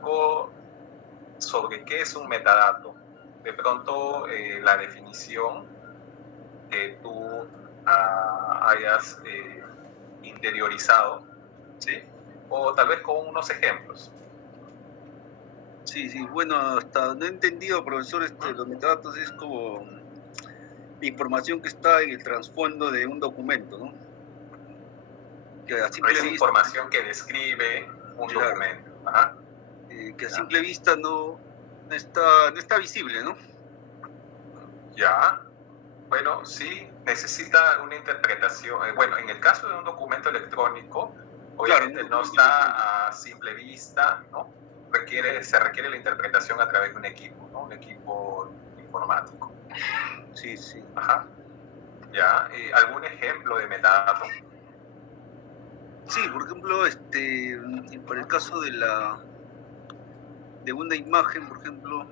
poco sobre qué es un metadato. De pronto, la definición que tú hayas interiorizado, ¿sí? O tal vez con unos ejemplos. Sí, sí, bueno, hasta donde he entendido, profesor, los metadatos es como la información que está en el trasfondo de un documento, ¿no? Que a simple Es vista, información que describe un claro, documento. Ajá. que a Ya. simple vista no está visible, ¿no? Ya. Bueno, sí, necesita una interpretación. Bueno, en el caso de un documento electrónico, Claro, obviamente un no documento electrónico. está a simple vista, ¿no? Se requiere la interpretación a través de un equipo, ¿no? Un equipo informático. Sí, sí. Ajá. Ya. ¿Algún ejemplo de metadato? Sí, por ejemplo, para el caso de una imagen, por ejemplo,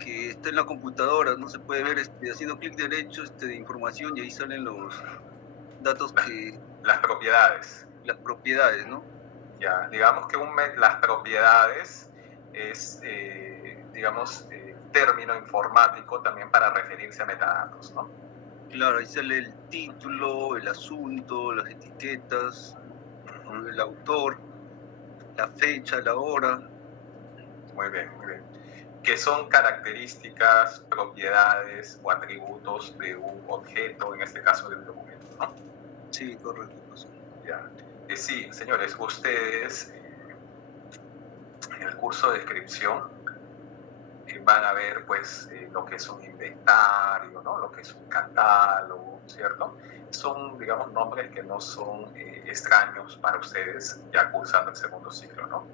que está en la computadora, no se puede ver haciendo clic derecho de información y ahí salen los datos Las propiedades. las propiedades, ¿no? Ya, digamos que las propiedades es, digamos, término informático también para referirse a metadatos, ¿no? Claro, ahí sale el título, el asunto, las etiquetas, el autor, la fecha, la hora. Muy bien, muy bien. Que son características, propiedades o atributos de un objeto, en este caso de un documento, ¿no? Sí, correcto. Ya. Sí, señores, ustedes en el curso de descripción van a ver pues lo que es un inventario, ¿no? Lo que es un catálogo, ¿cierto? Son, digamos, nombres que no son extraños para ustedes ya cursando el segundo ciclo, ¿no?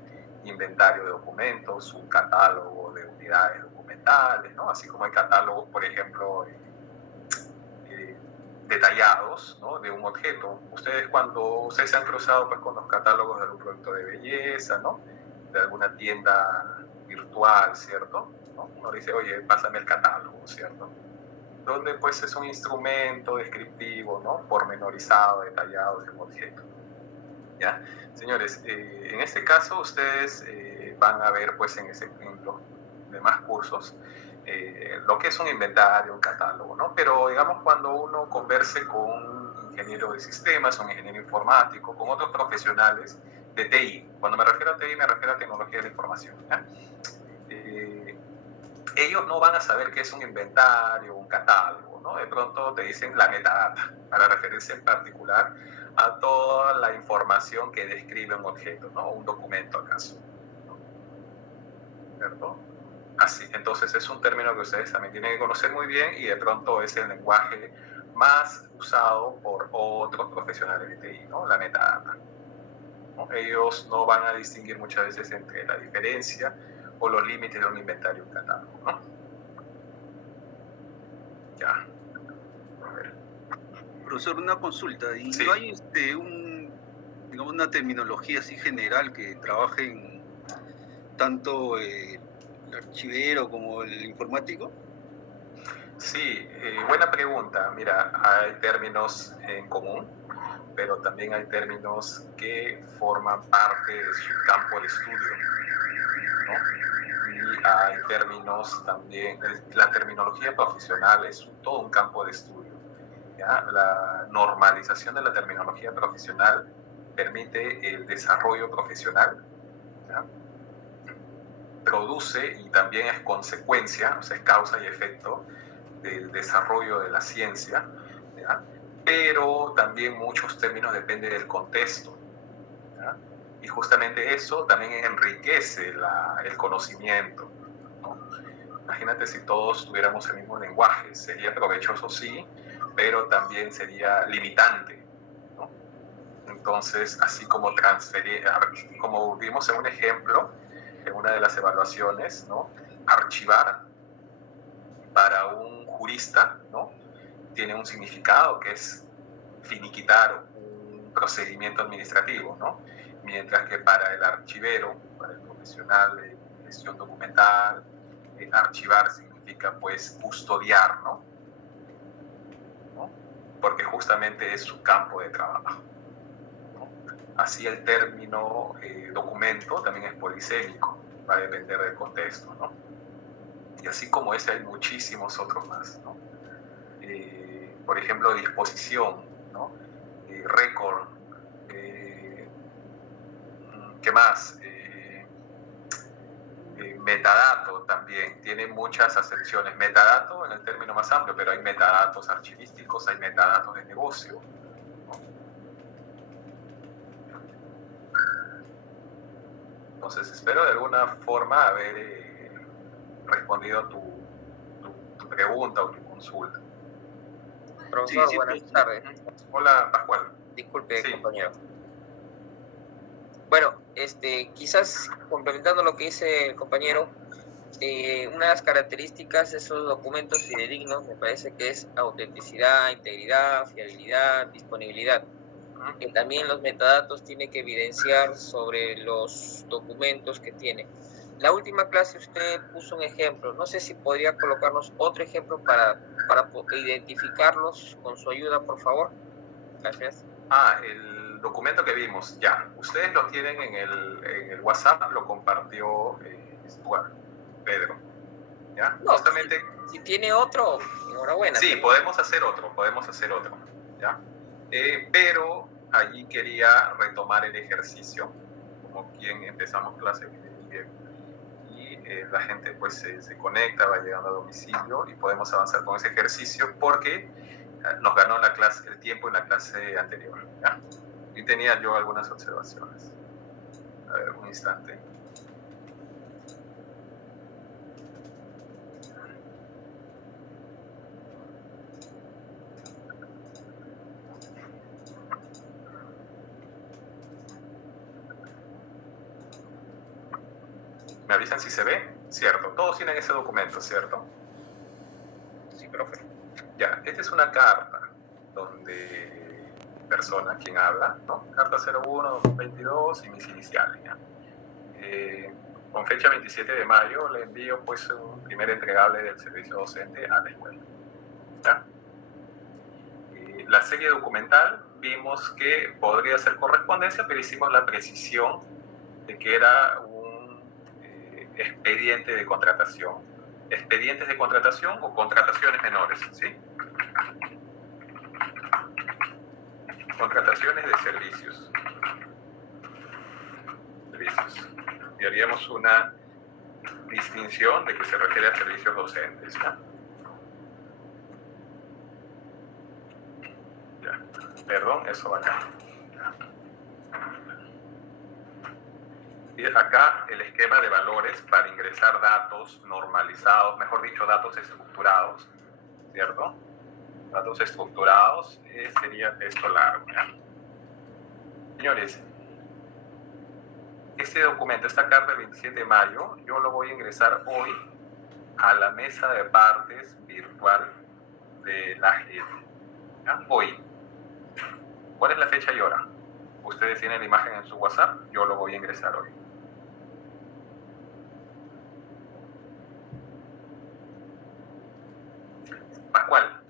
Inventario de documentos, un catálogo de unidades documentales, ¿no? Así como hay catálogos, por ejemplo, detallados, ¿no? De un objeto. Ustedes se han cruzado pues con los catálogos de un producto de belleza, ¿no? De alguna tienda virtual, ¿cierto? ¿No? Uno dice, oye, pásame el catálogo, ¿cierto? Donde pues es un instrumento descriptivo, ¿no? Pormenorizado, detallado de un objeto. ¿Ya? Señores, en este caso ustedes van a ver pues en los demás cursos lo que es un inventario, un catálogo, ¿no? Pero digamos cuando uno converse con un ingeniero de sistemas, un ingeniero informático, con otros profesionales de TI, cuando me refiero a TI me refiero a tecnología de la información, ¿ya? Ellos no van a saber qué es un inventario, un catálogo, ¿no? De pronto te dicen la metadata, para referirse en particular a toda la información que describe un objeto, ¿no? Un documento acaso, ¿no? ¿Cierto? Así, entonces es un término que ustedes también tienen que conocer muy bien y de pronto es el lenguaje más usado por otros profesionales de TI, ¿no? La metadata, ¿no? Ellos no van a distinguir muchas veces entre la diferencia o los límites de un inventario y un catálogo, ¿no? Ya. A ver. Profesor, una consulta. ¿Y Sí. no hay digamos, una terminología así general que trabaje en tanto el archivero como el informático? Sí, buena pregunta. Mira, hay términos en común, pero también hay términos que forman parte de su campo de estudio, ¿no? Y hay términos también, la terminología profesional es todo un campo de estudio, ¿ya? La normalización de la terminología profesional permite el desarrollo profesional, ¿ya? Produce y también es consecuencia, o sea, es causa y efecto del desarrollo de la ciencia, ¿ya? Pero también muchos términos dependen del contexto, ¿ya? Y justamente eso también enriquece el conocimiento, ¿no? Imagínate si todos tuviéramos el mismo lenguaje, sería provechoso sí, pero también sería limitante, ¿no? Entonces, así como como vimos en un ejemplo, en una de las evaluaciones, ¿no? Archivar para un jurista, ¿no? Tiene un significado que es finiquitar un procedimiento administrativo, ¿no? Mientras que para el archivero, para el profesional de gestión documental, archivar significa pues custodiar, ¿no? Porque justamente es su campo de trabajo, ¿no? Así el término documento también es polisémico, va a depender del contexto, ¿no? Y así como ese hay muchísimos otros más, ¿no? Por ejemplo, disposición, ¿no? Récord, ¿qué más? Metadato también, tiene muchas acepciones. Metadato en el término más amplio, pero hay metadatos archivísticos, hay metadatos de negocio, ¿no? Entonces, espero de alguna forma haber respondido a tu pregunta o tu consulta. Profesor, Sí, buenas pues. tardes. Hola, Pascual. Disculpe, Sí. compañero. Bueno, quizás complementando lo que dice el compañero, una de las características de esos documentos fidedignos me parece que es autenticidad, integridad, fiabilidad, disponibilidad. Que también los metadatos tienen que evidenciar sobre los documentos que tiene. La última clase usted puso un ejemplo. No sé si podría colocarnos otro ejemplo para identificarlos con su ayuda, por favor. Gracias. El documento que vimos, ya. Ustedes lo tienen en el WhatsApp, lo compartió Stuart, Pedro. ¿Ya? No, justamente. Si tiene otro, enhorabuena. Sí, podemos hacer otro, ¿ya? Pero allí quería retomar el ejercicio, como quien empezamos clase bien, y la gente pues se conecta, va llegando a domicilio y podemos avanzar con ese ejercicio porque nos ganó la clase, el tiempo en la clase anterior, ¿ya? Y tenía yo algunas observaciones. A ver, un instante. ¿Me avisan si se ve? Cierto. Todos tienen ese documento, ¿cierto? Sí, profe. Ya, esta es una carta donde persona, quien habla, ¿no? Carta 01-2022 y mis iniciales, ¿ya? Con fecha 27 de mayo le envío pues un primer entregable del servicio docente a la escuela, ¿ya? La serie documental vimos que podría ser correspondencia, pero hicimos la precisión de que era un expediente de contratación. Expedientes de contratación o contrataciones menores, ¿sí? Contrataciones de servicios. Y haríamos una distinción de que se refiere a servicios docentes, ¿ya? Ya. Perdón, eso va acá. Y acá el esquema de valores para ingresar datos normalizados, mejor dicho, datos estructurados, ¿cierto? Datos estructurados sería texto largo, ¿ya? Señores, este documento, esta carta del 27 de mayo, yo lo voy a ingresar hoy a la mesa de partes virtual de la JED. ¿Ya? Hoy. ¿Cuál es la fecha y hora? Ustedes tienen la imagen en su WhatsApp, yo lo voy a ingresar hoy. Pascual,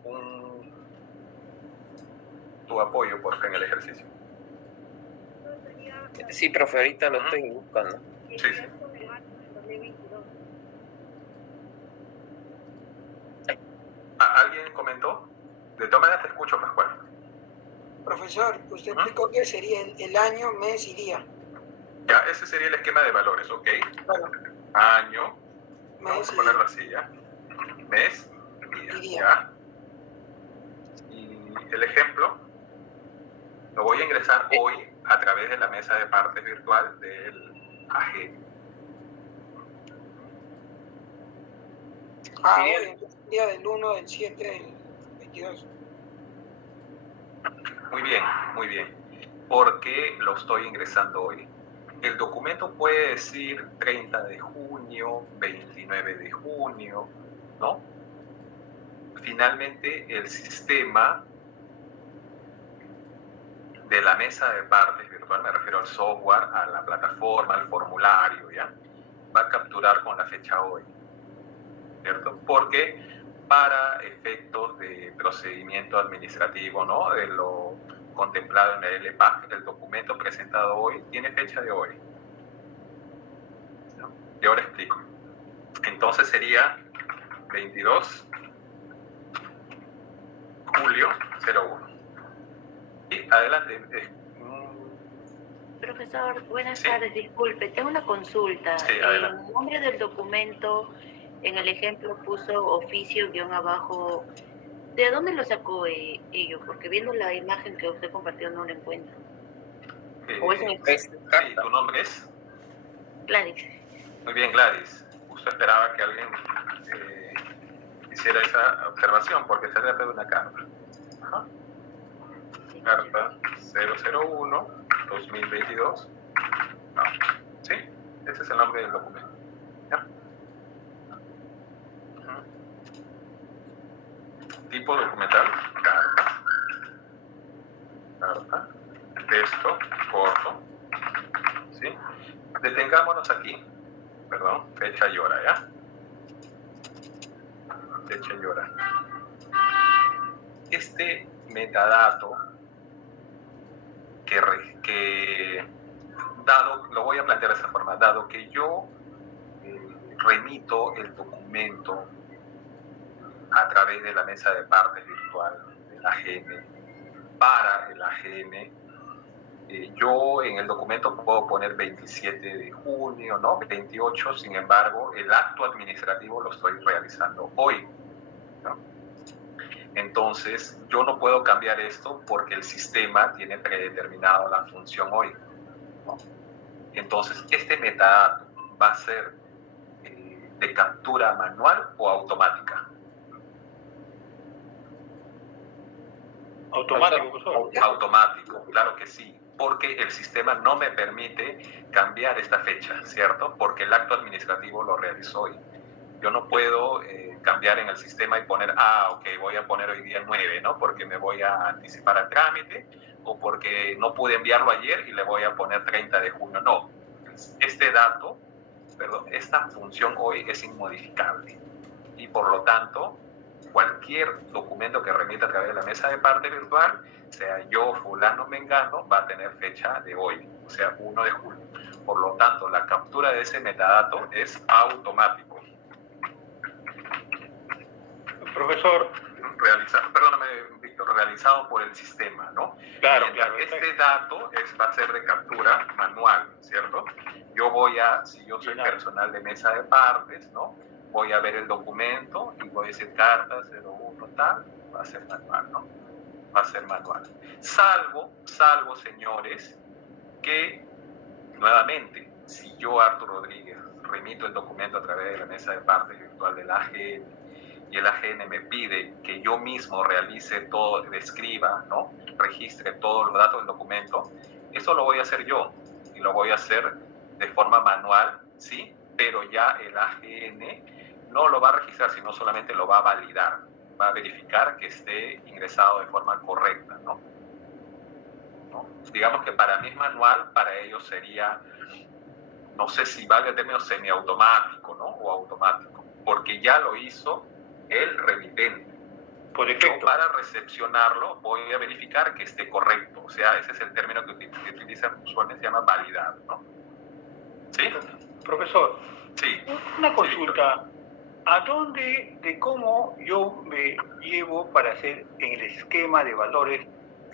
tu apoyo por en el ejercicio. Sí, profe, ahorita lo estoy buscando. Sí, sí. ¿Alguien comentó? De todas maneras te escucho, Pascual. Profesor, usted explicó que sería el año, mes y día. Ya, ese sería el esquema de valores, ¿ok? Claro. Año, Mes vamos a ponerlo así, ¿ya? Mes y día, ¿ya? Y el ejemplo lo voy a ingresar hoy a través de la mesa de partes virtual del AG. hoy, el día del 1, del 7, del 22. Muy bien. ¿Por qué lo estoy ingresando hoy? El documento puede decir 30 de junio, 29 de junio, ¿no? Finalmente, el sistema de la mesa de partes virtual, me refiero al software, a la plataforma, al formulario, ¿ya? Va a capturar con la fecha hoy, ¿cierto? Porque para efectos de procedimiento administrativo, ¿no? De lo contemplado en la LPAC, el documento presentado hoy, tiene fecha de hoy. ¿No? Y ahora explico. Entonces sería 22 julio 01. Y adelante. Profesor, buenas Sí. tardes. Disculpe, tengo una consulta. Sí, adelante. El nombre del documento, en el ejemplo puso oficio guión abajo. ¿De dónde lo sacó ello? Porque viendo la imagen que usted compartió no lo encuentro. ¿O es Sí, ¿tu nombre es? Gladys. Muy bien, Gladys. Usted esperaba que alguien hiciera esa observación, porque se trata de una carta. Ajá. Carta 001-2022. No. ¿Sí? Ese es el nombre del documento. ¿Ya? Tipo documental, carta. Carta. Texto, corto. ¿Sí? Detengámonos aquí. Perdón, fecha y hora, ¿ya? Fecha y hora. Este metadato que dado, lo voy a plantear de esta forma, dado que yo remito el documento a través de la mesa de partes virtual del AGN para el AGN, yo en el documento puedo poner 27 de junio, ¿no? 28, sin embargo, el acto administrativo lo estoy realizando hoy, ¿no? Entonces, yo no puedo cambiar esto porque el sistema tiene predeterminado la función hoy, ¿no? Entonces, este metadato va a ser de captura manual o automática. Automático, profesor. Automático, claro que sí, porque el sistema no me permite cambiar esta fecha, ¿cierto? Porque el acto administrativo lo realizó hoy. Yo no puedo cambiar en el sistema y poner, ok, voy a poner hoy día 9, ¿no? Porque me voy a anticipar al trámite, o porque no pude enviarlo ayer y le voy a poner 30 de junio. No, este dato, perdón, esta función hoy es inmodificable. Y por lo tanto, cualquier documento que remita a través de la mesa de parte virtual, sea yo, fulano, mengano, va a tener fecha de hoy, o sea, 1 de julio. Por lo tanto, la captura de ese metadato es automático. Profesor. Perdóname, Víctor, realizado por el sistema, ¿no? Claro, mientras claro. Este dato va a ser de captura manual, ¿cierto? Yo voy a, si yo soy personal de mesa de partes, ¿no? Voy a ver el documento y voy a decir carta 01 tal, va a ser manual, ¿no? Va a ser manual. Salvo, señores, que, nuevamente, si yo, Artur Rodríguez, remito el documento a través de la mesa de partes virtual del AGN y el AGN me pide que yo mismo realice todo, escriba, ¿no? Registre todos los datos del documento, eso lo voy a hacer yo y lo voy a hacer de forma manual, ¿sí? Pero ya el AGN no lo va a registrar, sino solamente lo va a validar, va a verificar que esté ingresado de forma correcta, ¿no? Digamos que para mí es manual, para ellos sería, no sé si vale el término semiautomático, ¿no? O automático, porque ya lo hizo el remitente. Por defecto. Yo para recepcionarlo voy a verificar que esté correcto, o sea, ese es el término que utilizan usualmente, se llama validar, ¿no? ¿Sí? Profesor. Sí. Una consulta. ¿A dónde, de cómo yo me llevo para hacer en el esquema de valores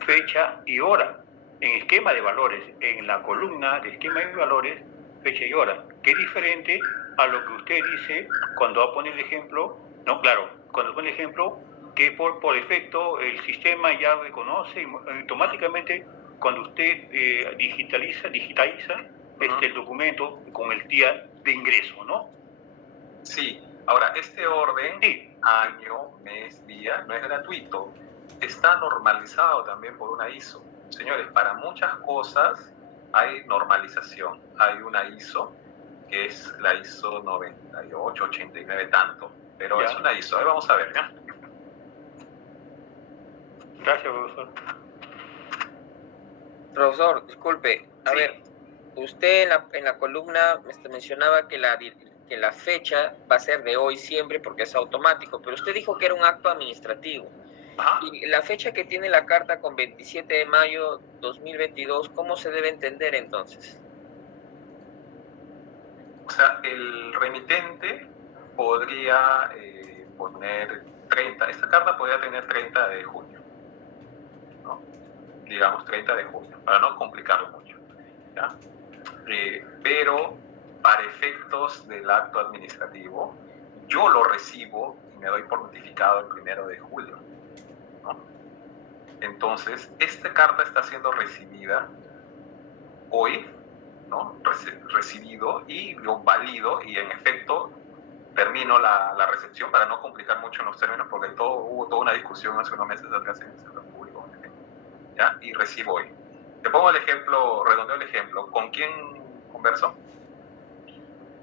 fecha y hora? En esquema de valores, en la columna de esquema de valores, fecha y hora. ¿Qué es diferente a lo que usted dice cuando va a poner el ejemplo? No, claro, cuando pone el ejemplo, que por defecto el sistema ya reconoce automáticamente cuando usted digitaliza el documento con el día de ingreso, ¿no? Sí. Ahora, este orden, sí. Año, mes, día, no es gratuito. Está normalizado también por una ISO. Señores, para muchas cosas hay normalización. Hay una ISO, que es la ISO 9889 tanto, pero ya. Es una ISO. Ahí vamos a ver, ¿ya? Gracias, profesor. Profesor, disculpe. A ver, usted en la columna mencionaba que la fecha va a ser de hoy siempre porque es automático, pero usted dijo que era un acto administrativo. Ajá. Y la fecha que tiene la carta con 27 de mayo 2022, ¿cómo se debe entender entonces? O sea, el remitente podría poner 30, esta carta podría tener 30 de junio, ¿no? Digamos 30 de junio, para no complicarlo mucho, ¿ya? Pero para efectos del acto administrativo, yo lo recibo y me doy por notificado el 1 de julio, ¿no? Entonces, esta carta está siendo recibida hoy, ¿no? Recibido, y yo valido, y en efecto termino la recepción para no complicar mucho en los términos, porque hubo toda una discusión hace unos meses atrás en el sector público, ¿ya? Y recibo hoy. Te pongo el ejemplo, redondeo el ejemplo. ¿Con quién converso?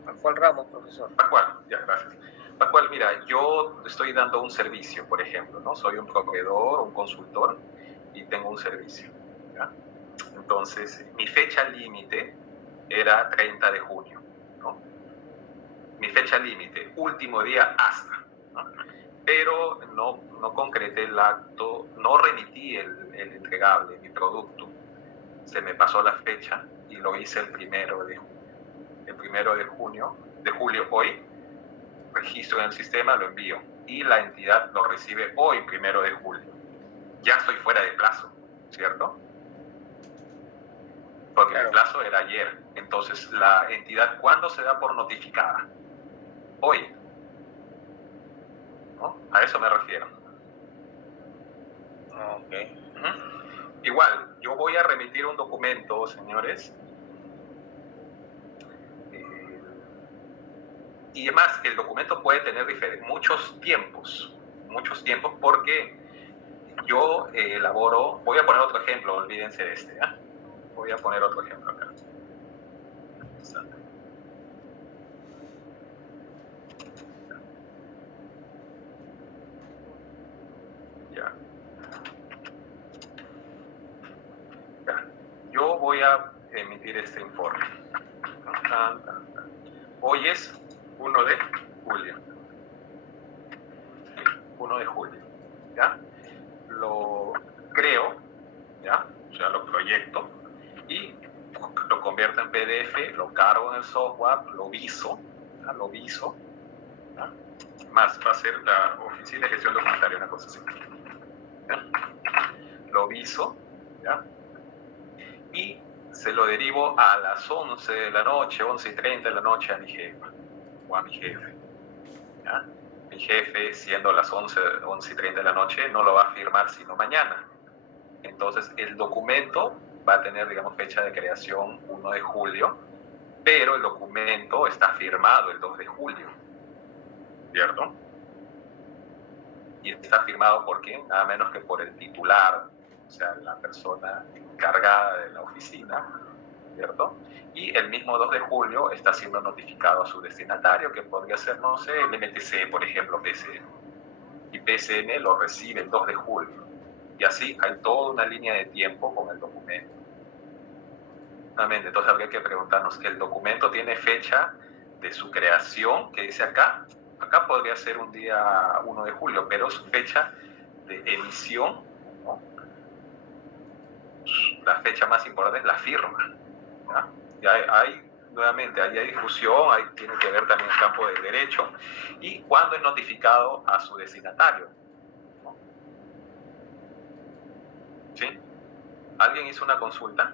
Pascual Ramos, profesor. Pascual, ya, gracias. Pascual, mira, yo estoy dando un servicio, por ejemplo, ¿no? Soy un proveedor, un consultor, y tengo un servicio, ¿ya? Entonces, mi fecha límite era 30 de junio, ¿no? Mi fecha límite, último día hasta, ¿no? Pero no concreté el acto, no remití el entregable, mi producto. Se me pasó la fecha y lo hice el 1 de junio. El 1 de julio hoy, registro en el sistema, lo envío. Y la entidad lo recibe hoy, 1 de julio. Ya estoy fuera de plazo, ¿cierto? Porque Claro. el plazo era ayer. Entonces, la entidad, ¿cuándo se da por notificada? Hoy. ¿No? A eso me refiero. Ok. Igual, yo voy a remitir un documento, señores. Y además, el documento puede tener muchos tiempos, porque yo elaboro, voy a poner otro ejemplo, olvídense de este, ¿eh? Voy a poner otro ejemplo acá. Ya. Yo voy a emitir este informe. Hoy es 1 de julio. 1 de julio. ¿Ya? Lo creo, ¿ya? O sea, lo proyecto y lo convierto en PDF, lo cargo en el software, lo viso, ¿ya? Lo viso, ¿ya? Más va a ser la oficina de gestión documentaria, una cosa así, ¿ya? Lo viso, ¿ya? Y se lo derivo a las 11 de la noche, 11:30 de la noche a mi jefa o a mi jefe, ¿ya? Mi jefe, siendo las 11:30 de la noche, no lo va a firmar sino mañana. Entonces, el documento va a tener, digamos, fecha de creación 1 de julio, pero el documento está firmado el 2 de julio, ¿cierto? Y está firmado por quién, nada menos que por el titular, o sea, la persona encargada de la oficina, ¿cierto? Y el mismo 2 de julio está siendo notificado a su destinatario, que podría ser, no sé, el MTC, por ejemplo, PCN. Y PCN lo recibe el 2 de julio. Y así hay toda una línea de tiempo con el documento. Nuevamente, entonces habría que preguntarnos, ¿el documento tiene fecha de su creación, que dice acá? Acá podría ser un día 1 de julio, pero su fecha de emisión, ¿no? La fecha más importante es la firma, ¿ya? Y nuevamente, ahí hay discusión, ahí tiene que ver también el campo del derecho, y cuándo es notificado a su destinatario, ¿no? ¿Sí? ¿Alguien hizo una consulta?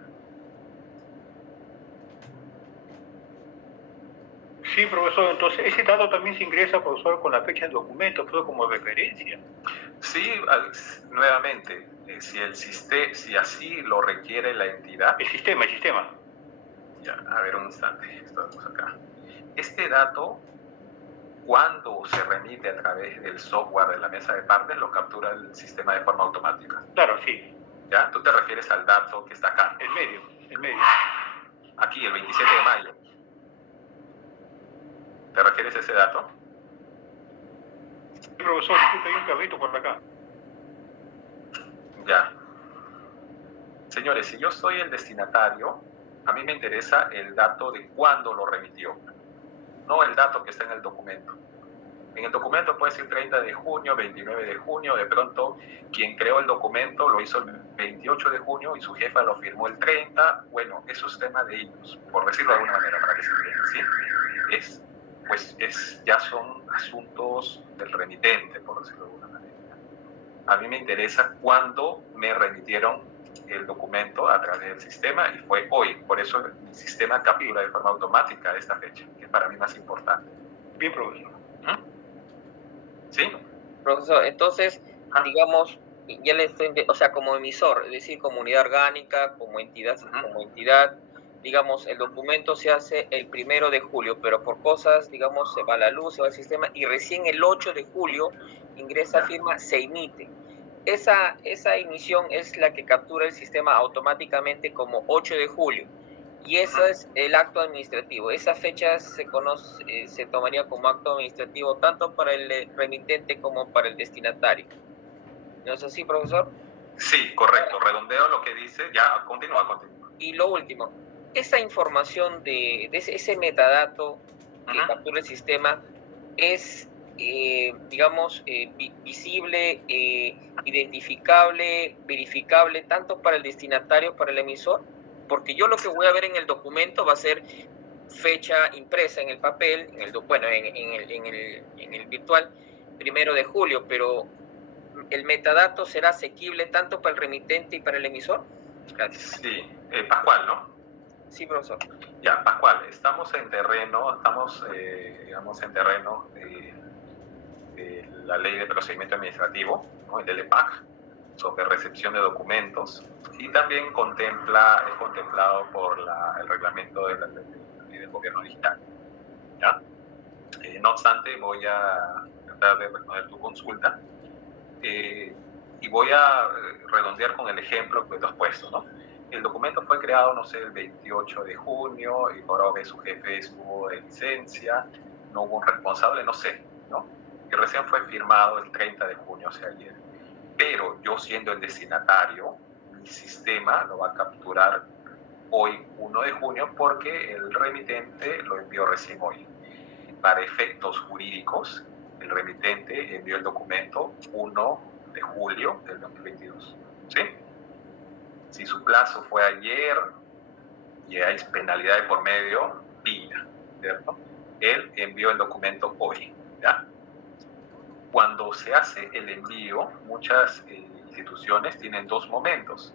Sí, profesor, entonces ese dato también se ingresa, profesor, con la fecha del documento, pero como referencia. Sí, nuevamente, si así lo requiere la entidad. El sistema. Ya, a ver un instante, estamos acá. Este dato, cuando se remite a través del software de la mesa de partes, lo captura el sistema de forma automática. Claro, sí. ¿Ya? Tú te refieres al dato que está acá. El medio. Aquí, el 27 de mayo. ¿Te refieres a ese dato? Sí, profesor, disculpe, hay un carrito por acá. Ya. Señores, si yo soy el destinatario, a mí me interesa el dato de cuándo lo remitió, no el dato que está en el documento. En el documento puede decir 30 de junio, 29 de junio, de pronto quien creó el documento lo hizo el 28 de junio y su jefa lo firmó el 30. Bueno, eso es tema de ellos, por decirlo de alguna manera, para que se entienda, ¿sí? Ya son asuntos del remitente, por decirlo de alguna manera. A mí me interesa cuándo me remitieron el documento a través del sistema y fue hoy. Por eso el sistema captura de forma automática esta fecha, que es para mí más importante. Bien, profesor. ¿Sí? Profesor, entonces, digamos, ya le estoy, o sea, como emisor, es decir, como unidad orgánica, como entidad, digamos, el documento se hace el 1 de julio, pero por cosas, digamos, se va la luz, se va el sistema, y recién el 8 de julio ingresa firma, se emite. Esa emisión es la que captura el sistema automáticamente como 8 de julio. Y ese es el acto administrativo. Esa fecha se tomaría como acto administrativo tanto para el remitente como para el destinatario. ¿No es así, profesor? Sí, correcto. Redondeo lo que dice. Ya, continúa. Y lo último, esa información de ese metadato que captura el sistema es, digamos, visible, identificable, verificable, tanto para el destinatario, para el emisor. Porque yo lo que voy a ver en el documento va a ser fecha impresa en el papel, en el virtual, 1 de julio, pero el metadato será asequible tanto para el remitente y para el emisor. Gracias. Sí, Pascual, ¿no? Sí, profesor. Ya, Pascual, estamos en terreno de la Ley de Procedimiento Administrativo, ¿no? El LPAC, sobre recepción de documentos, y también es contemplado por el reglamento de la Ley del Gobierno Digital. ¿Ya? No obstante, voy a tratar de responder tu consulta y voy a redondear con el ejemplo que tú has puesto, ¿no? El documento fue creado, no sé, el 28 de junio y por ahora su jefe estuvo de licencia, no hubo un responsable, no sé, ¿no? Y recién fue firmado el 30 de junio, o sea, ayer. Pero yo siendo el destinatario, mi sistema lo va a capturar hoy, 1 de junio, porque el remitente lo envió recién hoy. Para efectos jurídicos, el remitente envió el documento 1 de julio del 2022. ¿Sí? Si su plazo fue ayer y hay penalidad de por medio, pilla, ¿cierto? Él envió el documento hoy, ¿ya? Cuando se hace el envío, muchas instituciones tienen 2 momentos.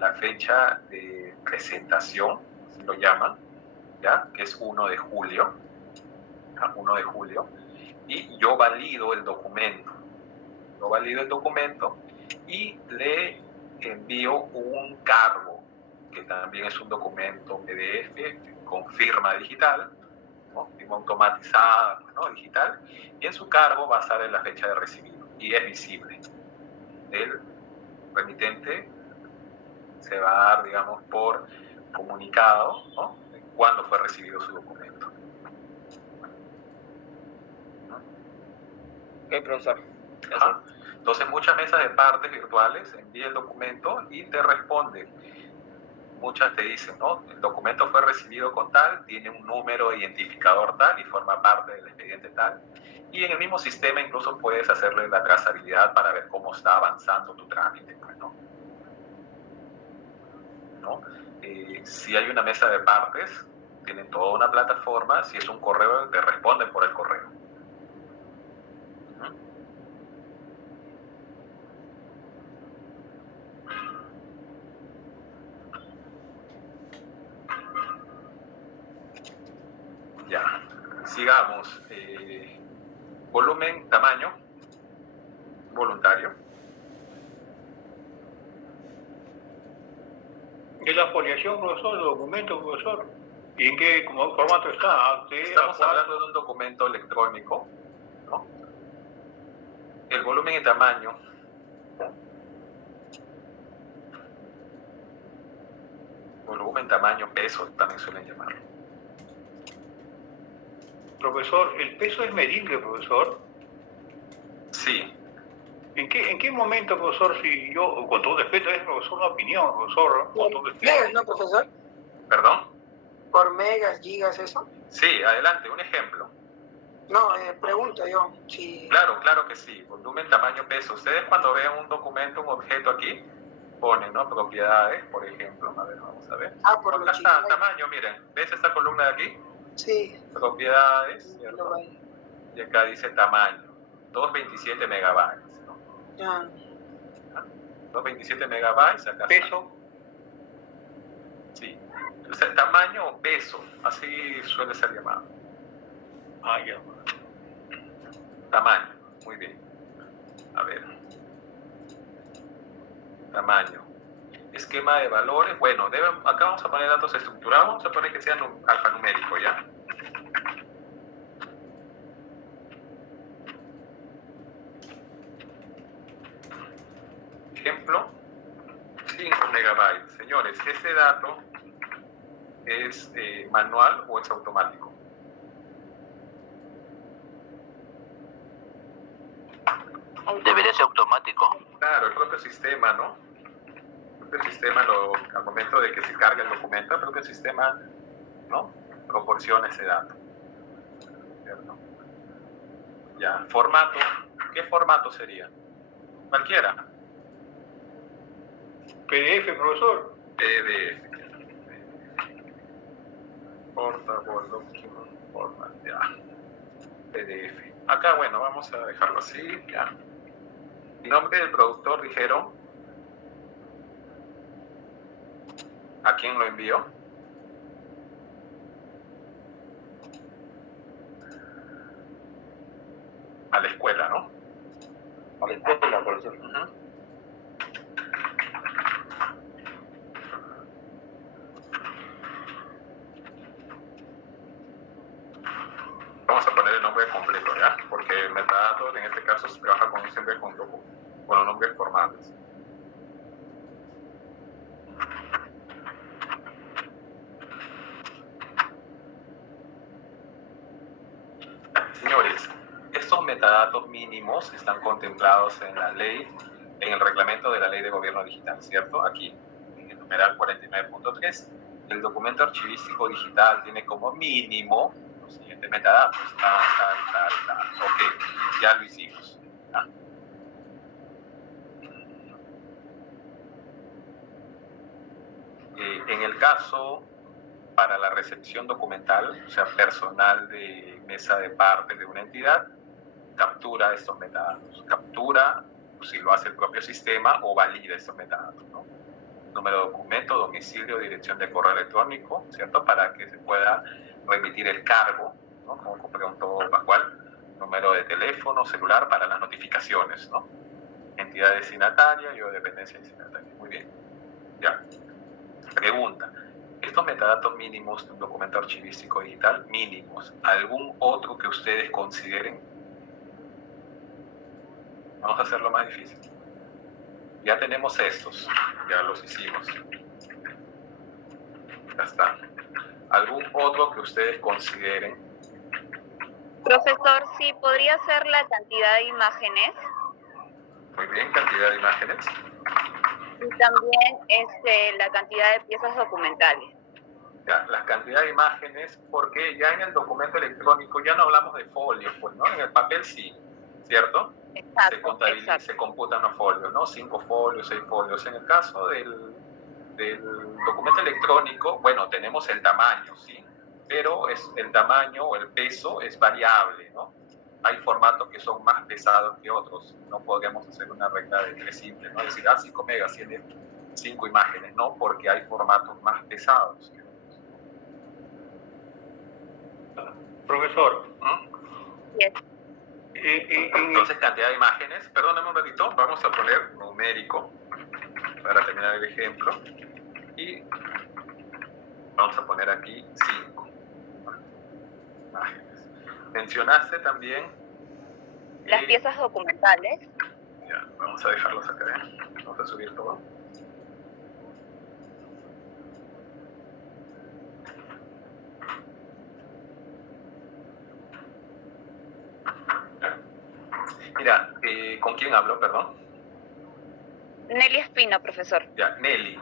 La fecha de presentación, así lo llaman, ¿ya? Que es 1 de julio. ¿Ya? 1 de julio. Y yo valido el documento. Y le envío un cargo, que también es un documento PDF con firma digital, ¿no? Firma automatizada, ¿no? Digital, y en su cargo va a estar en la fecha de recibido y es visible. El remitente se va a dar, digamos, por comunicado, ¿no? De cuándo fue recibido su documento. Ok, profesor. Ajá. Entonces, muchas mesas de partes virtuales envían el documento y te responden. Muchas te dicen, ¿no? El documento fue recibido con tal, tiene un número identificador tal y forma parte del expediente tal. Y en el mismo sistema incluso puedes hacerle la trazabilidad para ver cómo está avanzando tu trámite, ¿no? Si hay una mesa de partes, tienen toda una plataforma. Si es un correo, te responden por el correo. Ya, sigamos. Volumen, tamaño, voluntario. ¿Qué es la foliación, profesor, el documento, profesor? ¿Y en qué formato está? Estamos hablando de un documento electrónico, ¿no? El volumen y tamaño. Volumen, tamaño, peso, también suelen llamarlo. Profesor, ¿el peso es medible, profesor? Sí. ¿En qué momento, profesor, si yo, con todo respeto, es, profesor, una opinión, profesor, con todo respeto? Megas, ¿no, profesor? ¿Perdón? ¿Por megas, gigas, eso? Sí, adelante, un ejemplo. No, pregunto yo. Si... Claro, claro que sí. Volumen, tamaño, peso. Ustedes cuando vean un documento, un objeto aquí, ponen, ¿no? Propiedades, por ejemplo. A ver, vamos a ver. Ah, por Acá lo está, chico. tamaño, miren. ¿Ves esta columna de aquí? Sí. Propiedades, ¿cierto? Y acá dice tamaño. 227 megabytes, ¿no? Ah. 227 megabytes, acá Peso. está. Sí. O sea, tamaño o peso, así suele ser llamado. Ah, ya. Tamaño, muy bien. A ver. Tamaño. Esquema de valores. Bueno, acá vamos a poner datos estructurados. Vamos a poner que sean alfanumérico, ¿ya? Ejemplo, 5 megabytes. Señores, ¿ese dato es manual o es automático? Debería ser automático. Claro, el propio sistema, ¿no? El propio sistema, al momento de que se carga el documento, el propio sistema, ¿no? Proporciona ese dato. ¿Cierto? Ya, formato. ¿Qué formato sería? Cualquiera. PDF, profesor. PDF. Portable Document Format, ya. PDF. Acá, bueno, vamos a dejarlo así, ya. El nombre del productor, dijeron. ¿A quién lo envió? A la escuela, ¿no? A la escuela, profesor. Vamos a poner el nombre completo, ¿ya? Porque el metadato en este caso se trabaja siempre con los nombres formales. Señores, estos metadatos mínimos están contemplados en la ley, en el reglamento de la Ley de Gobierno Digital, ¿cierto? Aquí, en el numeral 49.3, el documento archivístico digital tiene como mínimo los siguientes metadatos. Tal. Ok, ya lo hicimos. ¿Ya? En el caso para la recepción documental, o sea, personal de mesa de parte de una entidad, captura estos metadatos. Captura, si lo hace el propio sistema, o valida estos metadatos, ¿no? Número de documento, domicilio, dirección de correo electrónico, ¿cierto? Para que se pueda remitir el cargo, ¿no? Como preguntó Pascual. Número de teléfono, celular para las notificaciones, ¿no? Entidad destinataria y o dependencia destinataria. Muy bien. Ya. Pregunta. Estos metadatos mínimos de un documento archivístico digital, mínimos, ¿algún otro que ustedes consideren? Vamos a hacerlo más difícil. Ya tenemos estos, ya los hicimos. Ya está. ¿Algún otro que ustedes consideren? Profesor, sí, podría ser la cantidad de imágenes. Muy bien, cantidad de imágenes. Y también la cantidad de piezas documentales. Ya, la cantidad de imágenes, porque ya en el documento electrónico ya no hablamos de folios, pues, ¿no? En el papel sí, ¿cierto? Exacto, Se computan los folios, ¿no? 5 folios, 6 folios. En el caso del documento electrónico, bueno, tenemos el tamaño, ¿sí? Pero el tamaño o el peso es variable, ¿no? Hay formatos que son más pesados que otros. No podríamos hacer una regla de 3 simple, ¿no? Es decir, 5 megas tiene 5 imágenes, ¿no? Porque hay formatos más pesados que otros. Profesor. Yes. Entonces, cantidad de imágenes. Perdóname un ratito. Vamos a poner numérico para terminar el ejemplo. Y vamos a poner aquí 5 imágenes. Mencionaste también Las piezas documentales. Ya, vamos a dejarlos acá, ¿eh? Vamos a subir todo. Ya. Mira, ¿con quién hablo, perdón? Nelly Espino, profesor. Ya, Nelly,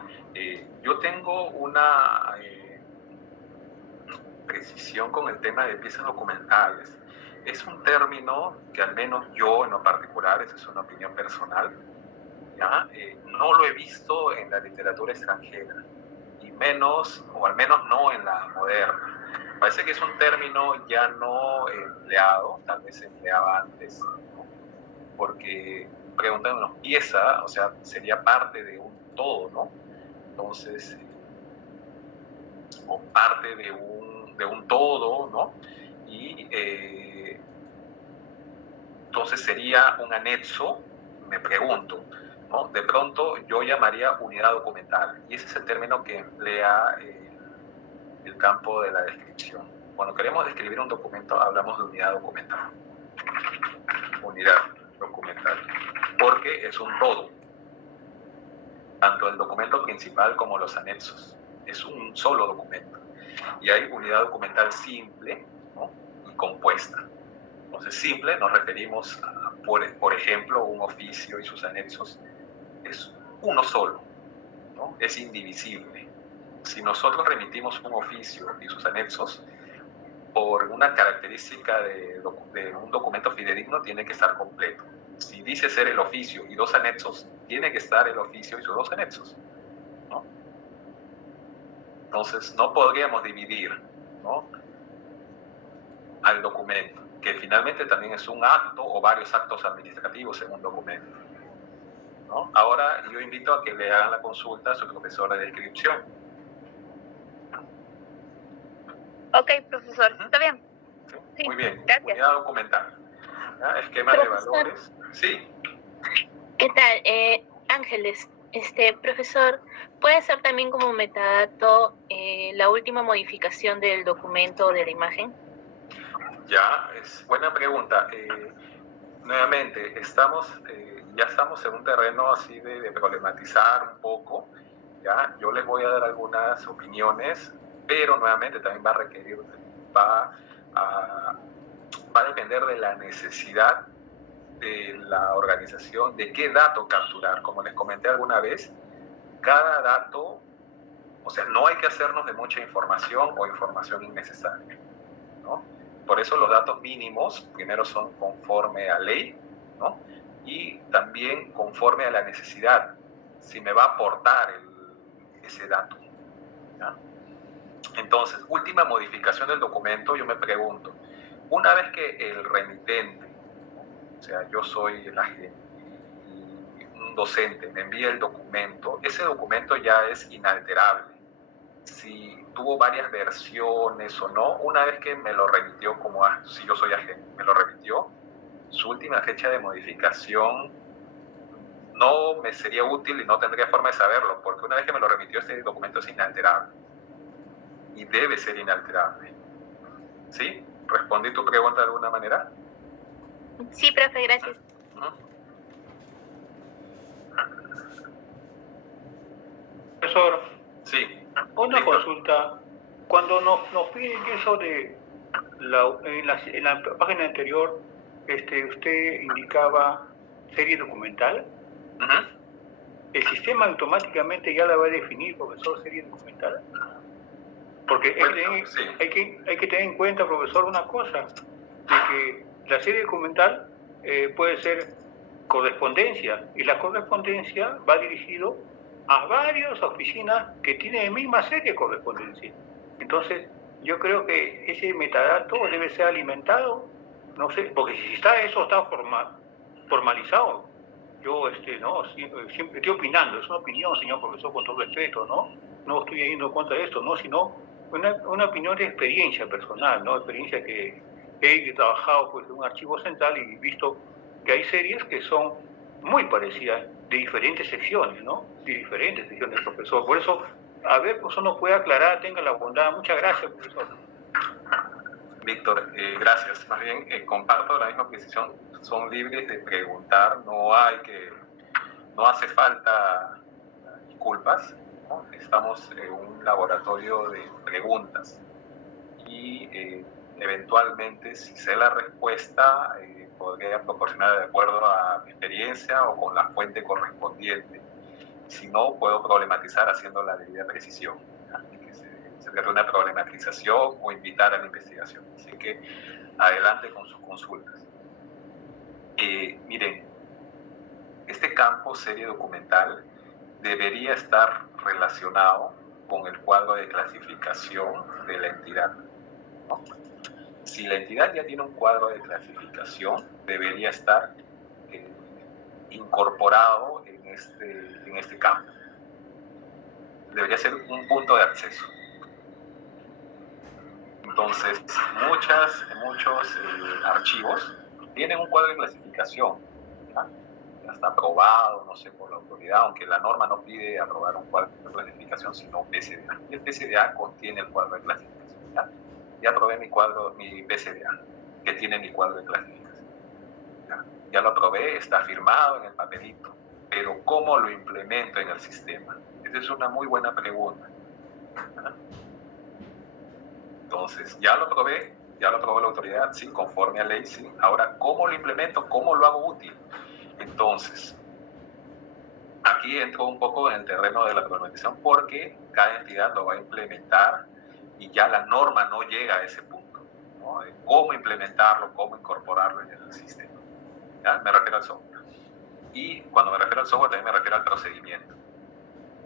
yo tengo una precisión con el tema de piezas documentales. es un término que al menos yo en lo particular, esa es una opinión personal, ¿ya? No lo he visto en la literatura extranjera, y menos, o al menos no en la moderna. Parece que es un término ya no empleado, tal vez se empleaba antes, ¿no? Porque preguntándonos pieza, o sea, sería parte de un todo, ¿no? Entonces, o parte de un todo, ¿no? Y entonces sería un anexo, me pregunto, ¿no? De pronto yo llamaría unidad documental, y ese es el término que emplea el campo de la descripción. Cuando queremos describir un documento, hablamos de unidad documental. Unidad documental, porque es un todo. Tanto el documento principal como los anexos. Es un solo documento. Y hay unidad documental simple, ¿no? Y compuesta. Entonces, simple nos referimos a, por ejemplo, un oficio y sus anexos. Es uno solo, ¿no? Es indivisible. Si nosotros remitimos un oficio y sus anexos, por una característica de un documento fidedigno, tiene que estar completo. Si dice ser el oficio y dos anexos, tiene que estar el oficio y sus dos anexos, ¿no? Entonces, no podríamos dividir, ¿no?, al documento, que finalmente también es un acto o varios actos administrativos en un documento, ¿no? Ahora, yo invito a que le hagan la consulta a su profesor de descripción. Ok, profesor, está bien. Sí, muy bien. Gracias. Unidad documental. ¿Ya? Esquema de valores. Sí. ¿Qué tal? Ángeles, profesor, ¿puede ser también como metadato la última modificación del documento o de la imagen? Ya, es buena pregunta. Nuevamente, ya estamos en un terreno así de problematizar un poco, ¿ya? Yo les voy a dar algunas opiniones, pero nuevamente también va a depender de la necesidad de la organización, de qué dato capturar. Como les comenté alguna vez, cada dato, o sea, no hay que hacernos de mucha información o información innecesaria, ¿no? Por eso los datos mínimos primero son conforme a ley, ¿no? Y también conforme a la necesidad, si me va a aportar ese dato, ¿ya? Entonces, última modificación del documento, yo me pregunto, una vez que el remitente, o sea, yo soy el agente, y un docente me envía el documento, ese documento ya es inalterable. Si tuvo varias versiones o no, una vez que me lo remitió, como si yo soy agente, me lo remitió, su última fecha de modificación no me sería útil y no tendría forma de saberlo, porque una vez que me lo remitió, este documento es inalterable y debe ser inalterable. ¿Sí? ¿Respondí tu pregunta de alguna manera? Sí, profe, gracias. Profesor, sí. Una consulta. Cuando nos piden eso de en la página anterior, usted indicaba serie documental. ¿El sistema automáticamente ya la va a definir, profesor, serie documental? Porque hay que tener en cuenta, profesor, una cosa, de que la serie documental puede ser correspondencia, y la correspondencia va dirigido a varias oficinas que tienen la misma serie de correspondencia. Entonces, yo creo que ese metadato debe ser alimentado, no sé, porque si está formalizado, yo no, siempre estoy opinando, es una opinión, señor profesor, con todo respeto, ¿no? No estoy yendo en contra de esto, ¿no? Sino una opinión de experiencia personal, ¿no? Experiencia que he trabajado pues, en un archivo central y visto que hay series que son muy parecidas, de diferentes secciones, ¿no? De diferentes secciones, profesor. Por eso, a ver, profesor, nos puede aclarar, tenga la bondad. Muchas gracias, profesor. Víctor, gracias. Más bien, comparto la misma posición. Son libres de preguntar, no hace falta disculpas, ¿no? Estamos en un laboratorio de preguntas y eventualmente, si sé la respuesta, podría proporcionar de acuerdo a mi experiencia o con la fuente correspondiente. Si no, puedo problematizar haciendo la debida precisión, ¿no? Que se trata de una problematización o invitar a la investigación. Así que adelante con sus consultas. Miren, este campo serie documental debería estar relacionado con el cuadro de clasificación de la entidad, ¿no? Si la entidad ya tiene un cuadro de clasificación, debería estar incorporado en este campo. Debería ser un punto de acceso. Entonces, muchos archivos tienen un cuadro de clasificación, ¿ya? Ya está aprobado, no sé, por la autoridad, aunque la norma no pide aprobar un cuadro de clasificación, sino un PCDA. Y el PCDA contiene el cuadro de clasificación, ¿ya? Ya aprobé mi PCDA, que tiene mi cuadro de clasificación. Ya lo aprobé, está firmado en el papelito, pero ¿cómo lo implemento en el sistema? Esa es una muy buena pregunta. Entonces, ya lo aprobó la autoridad, sí, conforme a ley, sí. Ahora, ¿cómo lo implemento? ¿Cómo lo hago útil? Entonces, aquí entro un poco en el terreno de la problematización porque cada entidad lo va a implementar y ya la norma no llega a ese punto, ¿no? De cómo implementarlo, cómo incorporarlo en el sistema. ¿Ya? Me refiero al software. Y cuando me refiero al software también me refiero al procedimiento.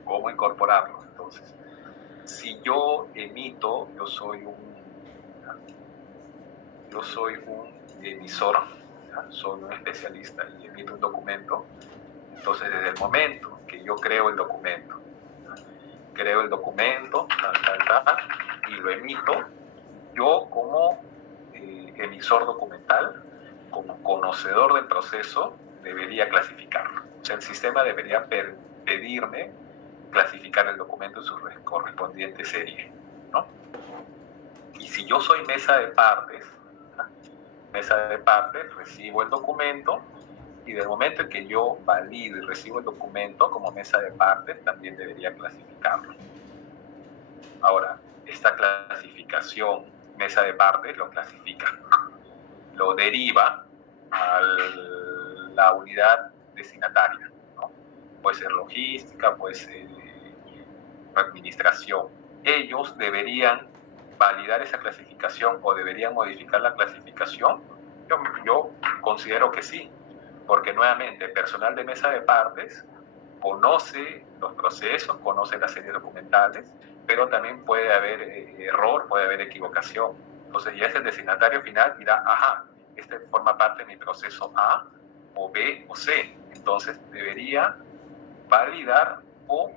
¿Cómo incorporarlo? Entonces, si yo emito, yo soy un emisor, ¿ya? Soy un especialista y emito un documento. Entonces, desde el momento que yo creo el documento, y lo emito, yo como emisor documental, como conocedor del proceso, debería clasificarlo. O sea, el sistema debería pedirme clasificar el documento en su correspondiente serie, ¿no? Y si yo soy mesa de partes, recibo el documento y del momento en que yo valido y recibo el documento como mesa de partes, también debería clasificarlo. Ahora, esta clasificación, mesa de partes, lo clasifica, lo deriva a la unidad destinataria, ¿no? Puede ser logística, puede ser administración. Ellos deberían validar esa clasificación o deberían modificar la clasificación. Yo considero que sí, porque nuevamente el personal de mesa de partes conoce los procesos, conoce las series documentales, pero también puede haber error, puede haber equivocación. Entonces ya es el destinatario final dirá, ajá, este forma parte de mi proceso A o B o C. Entonces debería validar o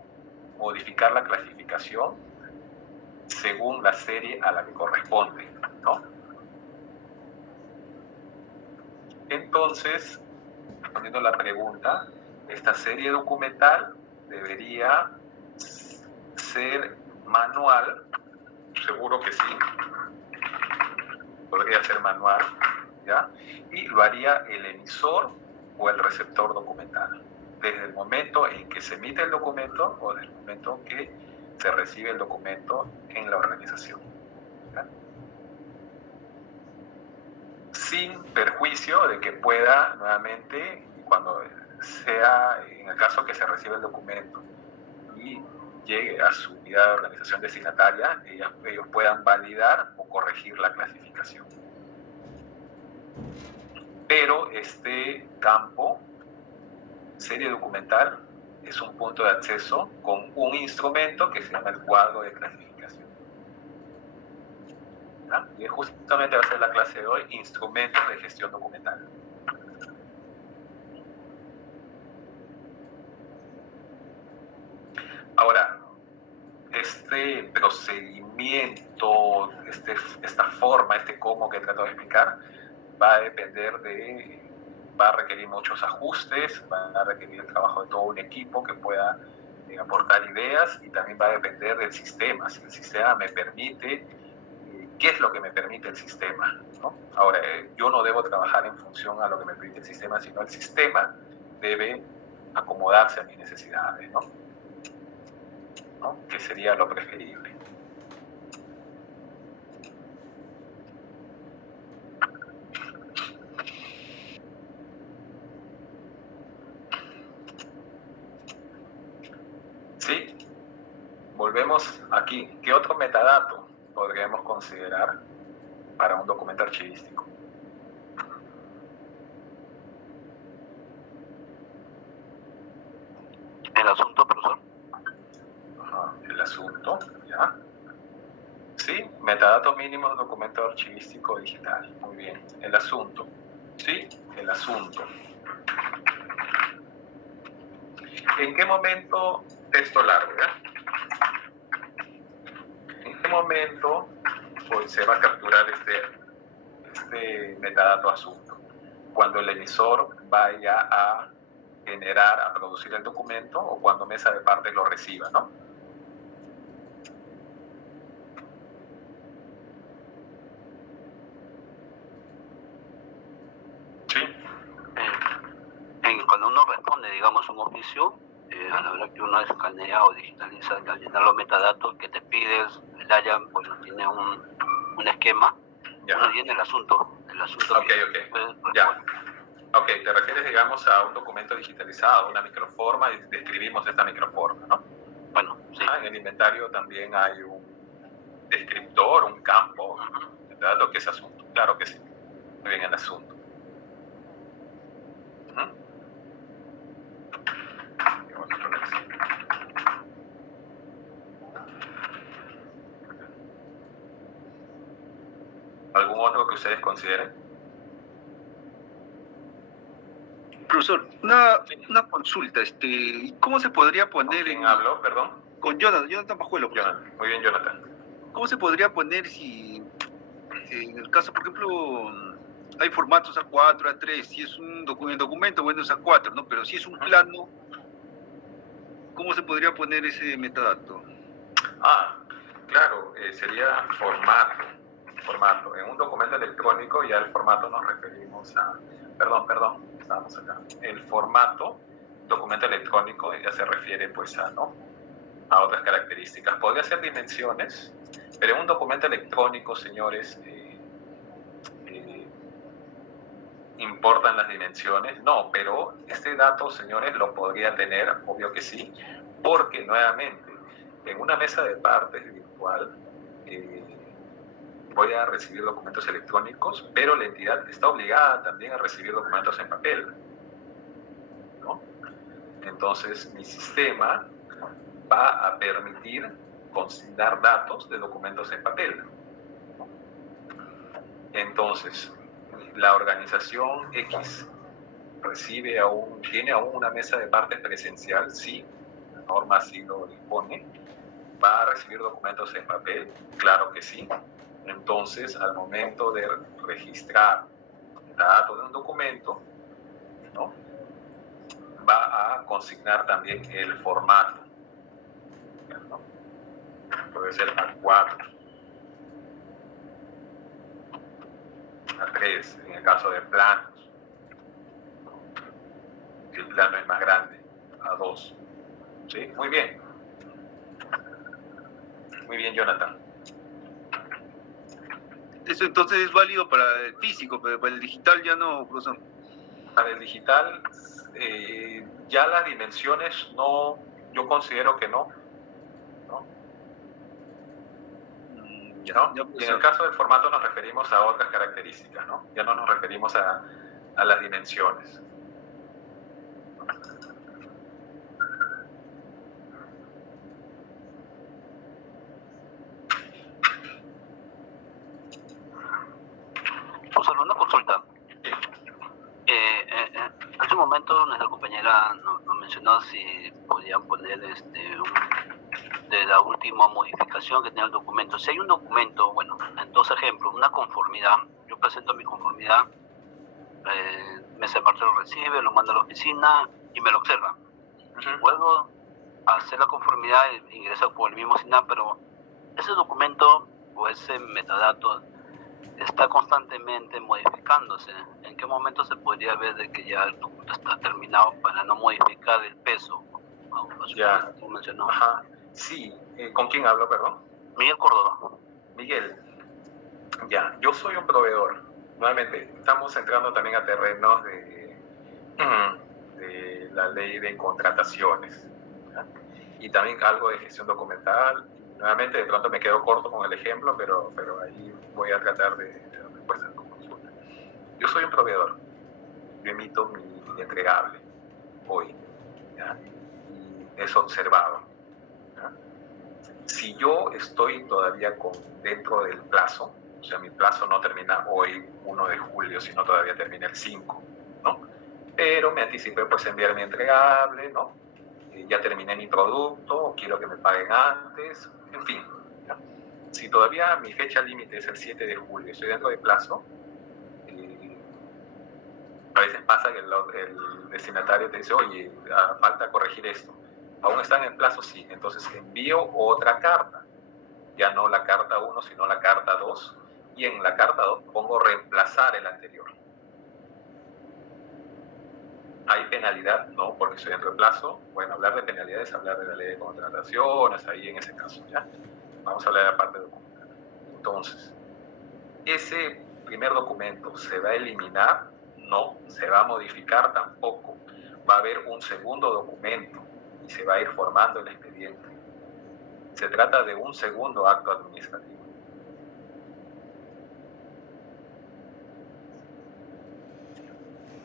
modificar la clasificación según la serie a la que corresponde, ¿no? Entonces, respondiendo a la pregunta, esta serie documental debería ser manual, seguro que sí, podría ser manual, ¿ya? Y lo haría el emisor o el receptor documental, desde el momento en que se emite el documento o desde el momento que se recibe el documento en la organización, ¿ya? Sin perjuicio de que pueda nuevamente, cuando sea, en el caso que se reciba el documento y llegue a su unidad de organización destinataria, ellos puedan validar o corregir la clasificación. Pero este campo, serie documental, es un punto de acceso con un instrumento que se llama el cuadro de clasificación. ¿Ya? Y justamente va a ser la clase de hoy, instrumentos de gestión documental. Ahora, este procedimiento, esta forma, este cómo que trato de explicar, va a requerir muchos ajustes, va a requerir el trabajo de todo un equipo que pueda aportar ideas y también va a depender del sistema. Si el sistema me permite, ¿qué es lo que me permite el sistema, ¿no? Ahora, yo no debo trabajar en función a lo que me permite el sistema, sino el sistema debe acomodarse a mis necesidades, ¿no? Que sería lo preferible. volvemos aquí. ¿Qué otro metadato podríamos considerar para un documento archivístico? El asunto, profesor. Ajá, el asunto, ¿ya? Sí, metadatos mínimos de documento archivístico digital. Muy bien. El asunto. Sí, el asunto. ¿En qué momento, texto largo, ya? ¿En qué momento pues, se va a capturar este metadato asunto? Cuando el emisor vaya a generar, a producir el documento o cuando mesa de partes lo reciba, ¿no? Sí. Cuando uno responde, digamos, un oficio, a la hora que uno escanea o digitaliza, al llenar los metadatos que te pides, el área pues tiene un esquema, Ya. uno llena el asunto. Ok. Ya. Ok, te refieres, digamos, a un documento digitalizado, una microforma, y describimos esta microforma, ¿no? Bueno, sí. En el inventario también hay un descriptor, un campo, ¿verdad? Lo que es asunto. Claro que sí. Muy bien, el asunto. ¿Algún otro que ustedes consideren? Profesor, una consulta, ¿cómo se podría poner ¿Quién habló, perdón? con Jonathan Pajuelo, profesor? Jonathan. Muy bien, Jonathan. ¿Cómo se podría poner si, en el caso, por ejemplo, hay formatos A4, A3, si es un documento, bueno, es A4, ¿no? Pero si es un plano, ¿cómo se podría poner ese metadato? Claro, sería formato. En un documento electrónico ya el formato nos referimos a... Perdón, estábamos acá. El formato, documento electrónico, ya se refiere pues a otras características. Podría ser dimensiones, pero en un documento electrónico, señores, ¿importan las dimensiones? No, pero este dato, señores, lo podría tener, obvio que sí, porque nuevamente, en una mesa de partes virtual, voy a recibir documentos electrónicos, pero la entidad está obligada también a recibir documentos en papel, ¿no? Entonces, mi sistema va a permitir consignar datos de documentos en papel, ¿no? Entonces, la organización X tiene aún una mesa de partes presencial, sí, la norma así lo dispone. ¿Va a recibir documentos en papel? Claro que sí. Entonces, al momento de registrar el dato de un documento, ¿no? Va a consignar también el formato, ¿no? Puede ser A4, A3, en el caso de planos, ¿no? Si el plano es más grande, A2. ¿Sí? Muy bien. Muy bien, Jonathan. Eso entonces es válido para el físico, pero para el digital ya no, profesor. Para el digital, ya las dimensiones no, yo considero que no. ¿No? Y en el caso del formato nos referimos a otras características, ¿no? Ya no nos referimos a las dimensiones. Solo una consulta. Hace un momento nuestra compañera nos mencionó si podían poner de la última modificación que tenía el documento. Si hay un documento, bueno, en dos ejemplos, una conformidad, yo presento mi conformidad, mesa de parte lo recibe, lo manda a la oficina y me lo observa. Vuelvo a hacer la conformidad e ingreso por el mismo SINAP, pero ese documento o ese metadato está constantemente modificándose. ¿En qué momento se podría ver de que ya el documento está terminado para no modificar el peso? Ya, como mencionó. Ajá. Sí, ¿con quién hablo, perdón? Miguel Córdoba. Miguel, ya, yo soy un proveedor. Nuevamente, estamos entrando también a terrenos de la ley de contrataciones, ¿ya? y también algo de gestión documental. Nuevamente, de pronto me quedo corto con el ejemplo, pero ahí voy a tratar de dar respuesta a tu consulta. Yo soy un proveedor, yo emito mi entregable hoy, ¿ya? Y es observado, ¿ya? Si yo estoy todavía dentro del plazo, o sea, mi plazo no termina hoy, 1 de julio, sino todavía termina el 5, ¿no? Pero me anticipé pues enviar mi entregable, ¿no? Ya terminé mi producto, quiero que me paguen antes, en fin, ¿ya? Si todavía mi fecha límite es el 7 de julio, estoy dentro de plazo, a veces pasa que el destinatario te dice, oye, falta corregir esto. ¿Aún está en el plazo? Sí. Entonces envío otra carta. Ya no la carta 1, sino la carta 2. Y en la carta 2 pongo reemplazar el anterior. ¿Hay penalidad? No, porque estoy dentro del plazo. Bueno, hablar de penalidades es hablar de la ley de contrataciones, ahí en ese caso, ¿ya? Vamos a hablar de la parte documental. Entonces, ¿ese primer documento se va a eliminar? No. ¿Se va a modificar? Tampoco. Va a haber un segundo documento y se va a ir formando el expediente. Se trata de un segundo acto administrativo.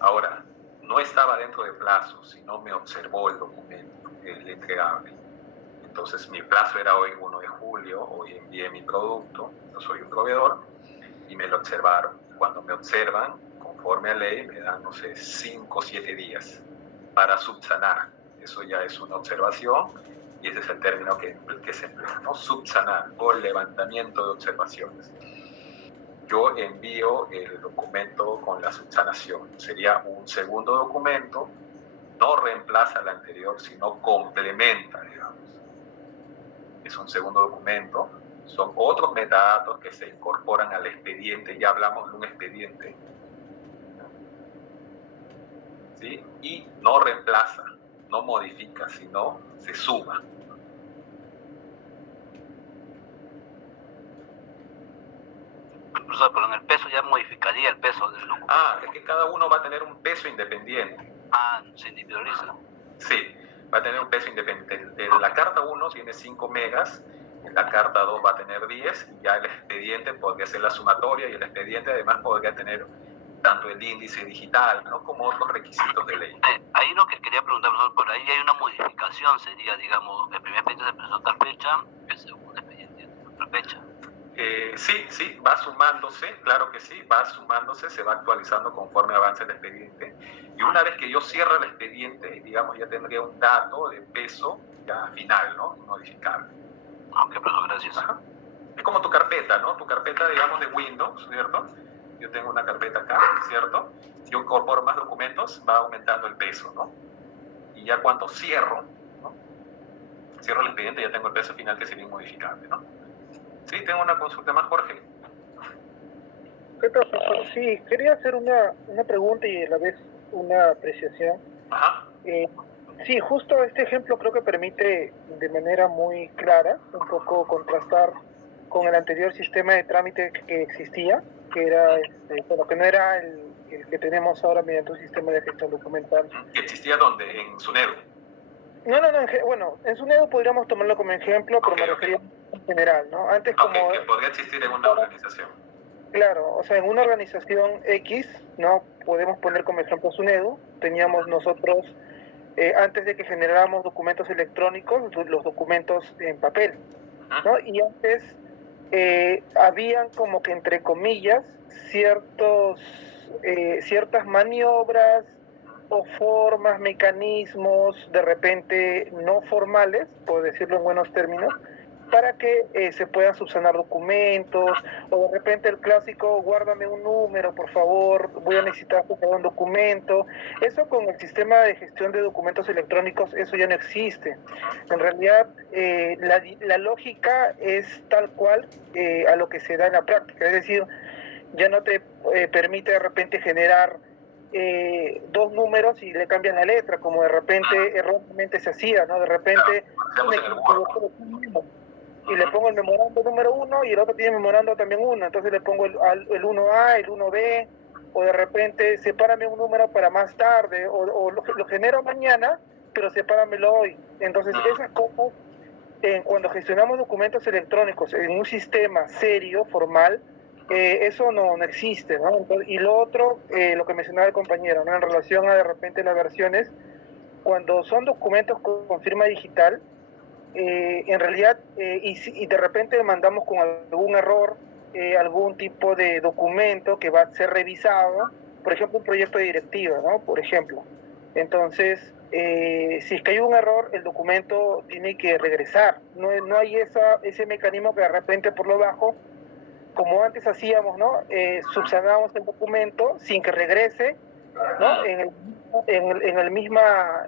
Ahora, no estaba dentro de plazo, sino me observó el documento, el entregable. Entonces, mi plazo era hoy 1 de julio, hoy envié mi producto, yo soy un proveedor, y me lo observaron. Cuando me observan, conforme a ley, me dan, no sé, 5 o 7 días para subsanar. Eso ya es una observación, y ese es el término que se emplea, ¿no? Subsanar, o levantamiento de observaciones. Yo envío el documento con la subsanación. Sería un segundo documento, no reemplaza al anterior, sino complementa, digamos. Es un segundo documento, son otros metadatos que se incorporan al expediente, ya hablamos de un expediente, ¿sí? Y no reemplaza, no modifica, sino se suma. Pero en el peso ya modificaría el peso del documento. Es que cada uno va a tener un peso independiente. Se individualiza. Sí, va a tener un peso independiente. La carta 1 tiene 5 megas, la carta 2 va a tener 10, y ya el expediente podría ser la sumatoria, y el expediente además podría tener tanto el índice digital, ¿no?, como otros requisitos de ley. Ahí lo que quería preguntar, profesor, por ahí hay una modificación, sería, digamos, el primer expediente se presentó tal fecha, el segundo expediente otra fecha. Sí, va sumándose, claro que sí, va sumándose, se va actualizando conforme avance el expediente. Y una vez que yo cierro el expediente, digamos, ya tendría un dato de peso ya final, ¿no?, modificable. Ok, profesor, gracias. Ajá. Es como tu carpeta, ¿no? Tu carpeta, digamos, de Windows, ¿cierto? Yo tengo una carpeta acá, ¿cierto? Si yo incorporo más documentos, va aumentando el peso, ¿no? Y ya cuando cierro, ¿no?, cierro el expediente, ya tengo el peso final que sería inmodificable, ¿no? Sí, tengo una consulta más, Jorge. Sí, profesor, sí, quería hacer una pregunta y a la vez una apreciación. Ajá. Sí, justo este ejemplo creo que permite de manera muy clara un poco contrastar con el anterior sistema de trámite que existía, que era, bueno, que no era el que tenemos ahora mediante un sistema de gestión documental. ¿Que existía dónde? ¿En SUNEDU? No, bueno, en SUNEDU podríamos tomarlo como ejemplo, pero me refería en general, ¿no? Antes como... que podría existir en una organización. Claro, o sea, en una organización X, ¿no? Podemos poner como ejemplo SUNEDU, teníamos nosotros, antes de que generáramos documentos electrónicos, los documentos en papel, ¿no? Y antes habían como que, entre comillas, ciertas maniobras o formas, mecanismos, de repente no formales, por decirlo en buenos términos, para que se puedan subsanar documentos, o de repente el clásico, guárdame un número, por favor, voy a necesitar un documento. Eso con el sistema de gestión de documentos electrónicos, eso ya no existe. En realidad, la lógica es tal cual a lo que se da en la práctica, es decir, ya no te permite de repente generar 2 números y le cambian la letra, como de repente erróneamente se hacía, ¿no? De repente y le pongo el memorando número 1 y el otro tiene memorando también 1, entonces le pongo el 1A, el 1B, o de repente sepárame un número para más tarde, o lo genero mañana, pero sepáramelo hoy. Entonces, esas cosas, cuando gestionamos documentos electrónicos en un sistema serio, formal, eso no existe, ¿no? Entonces, y lo otro, lo que mencionaba el compañero, ¿no? En relación a de repente las versiones, cuando son documentos con firma digital, en realidad, y de repente mandamos con algún error, algún tipo de documento que va a ser revisado, por ejemplo, un proyecto de directiva, ¿no? Por ejemplo. Entonces, si es que hay un error, el documento tiene que regresar. No hay ese mecanismo que de repente por lo bajo, como antes hacíamos, ¿no? Subsanábamos el documento sin que regrese, ¿no? En el misma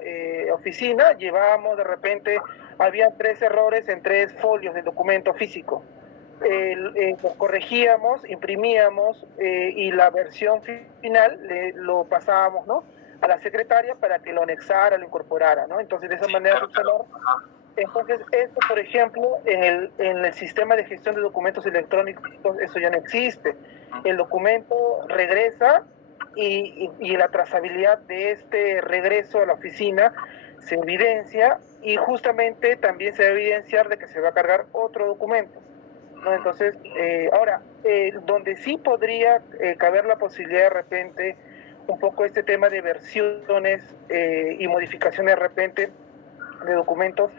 oficina llevábamos de repente, había 3 errores en 3 folios de documento físico. Los corregíamos, imprimíamos y la versión final lo pasábamos, ¿no? A la secretaria para que lo anexara, lo incorporara, ¿no? Entonces de esa manera subsanar. Entonces, esto, por ejemplo, en el sistema de gestión de documentos electrónicos, eso ya no existe. El documento regresa y la trazabilidad de este regreso a la oficina se evidencia y justamente también se va a evidenciar de que se va a cargar otro documento, ¿no? Entonces, ahora, donde sí podría caber la posibilidad de repente, un poco este tema de versiones y modificaciones de repente de documentos,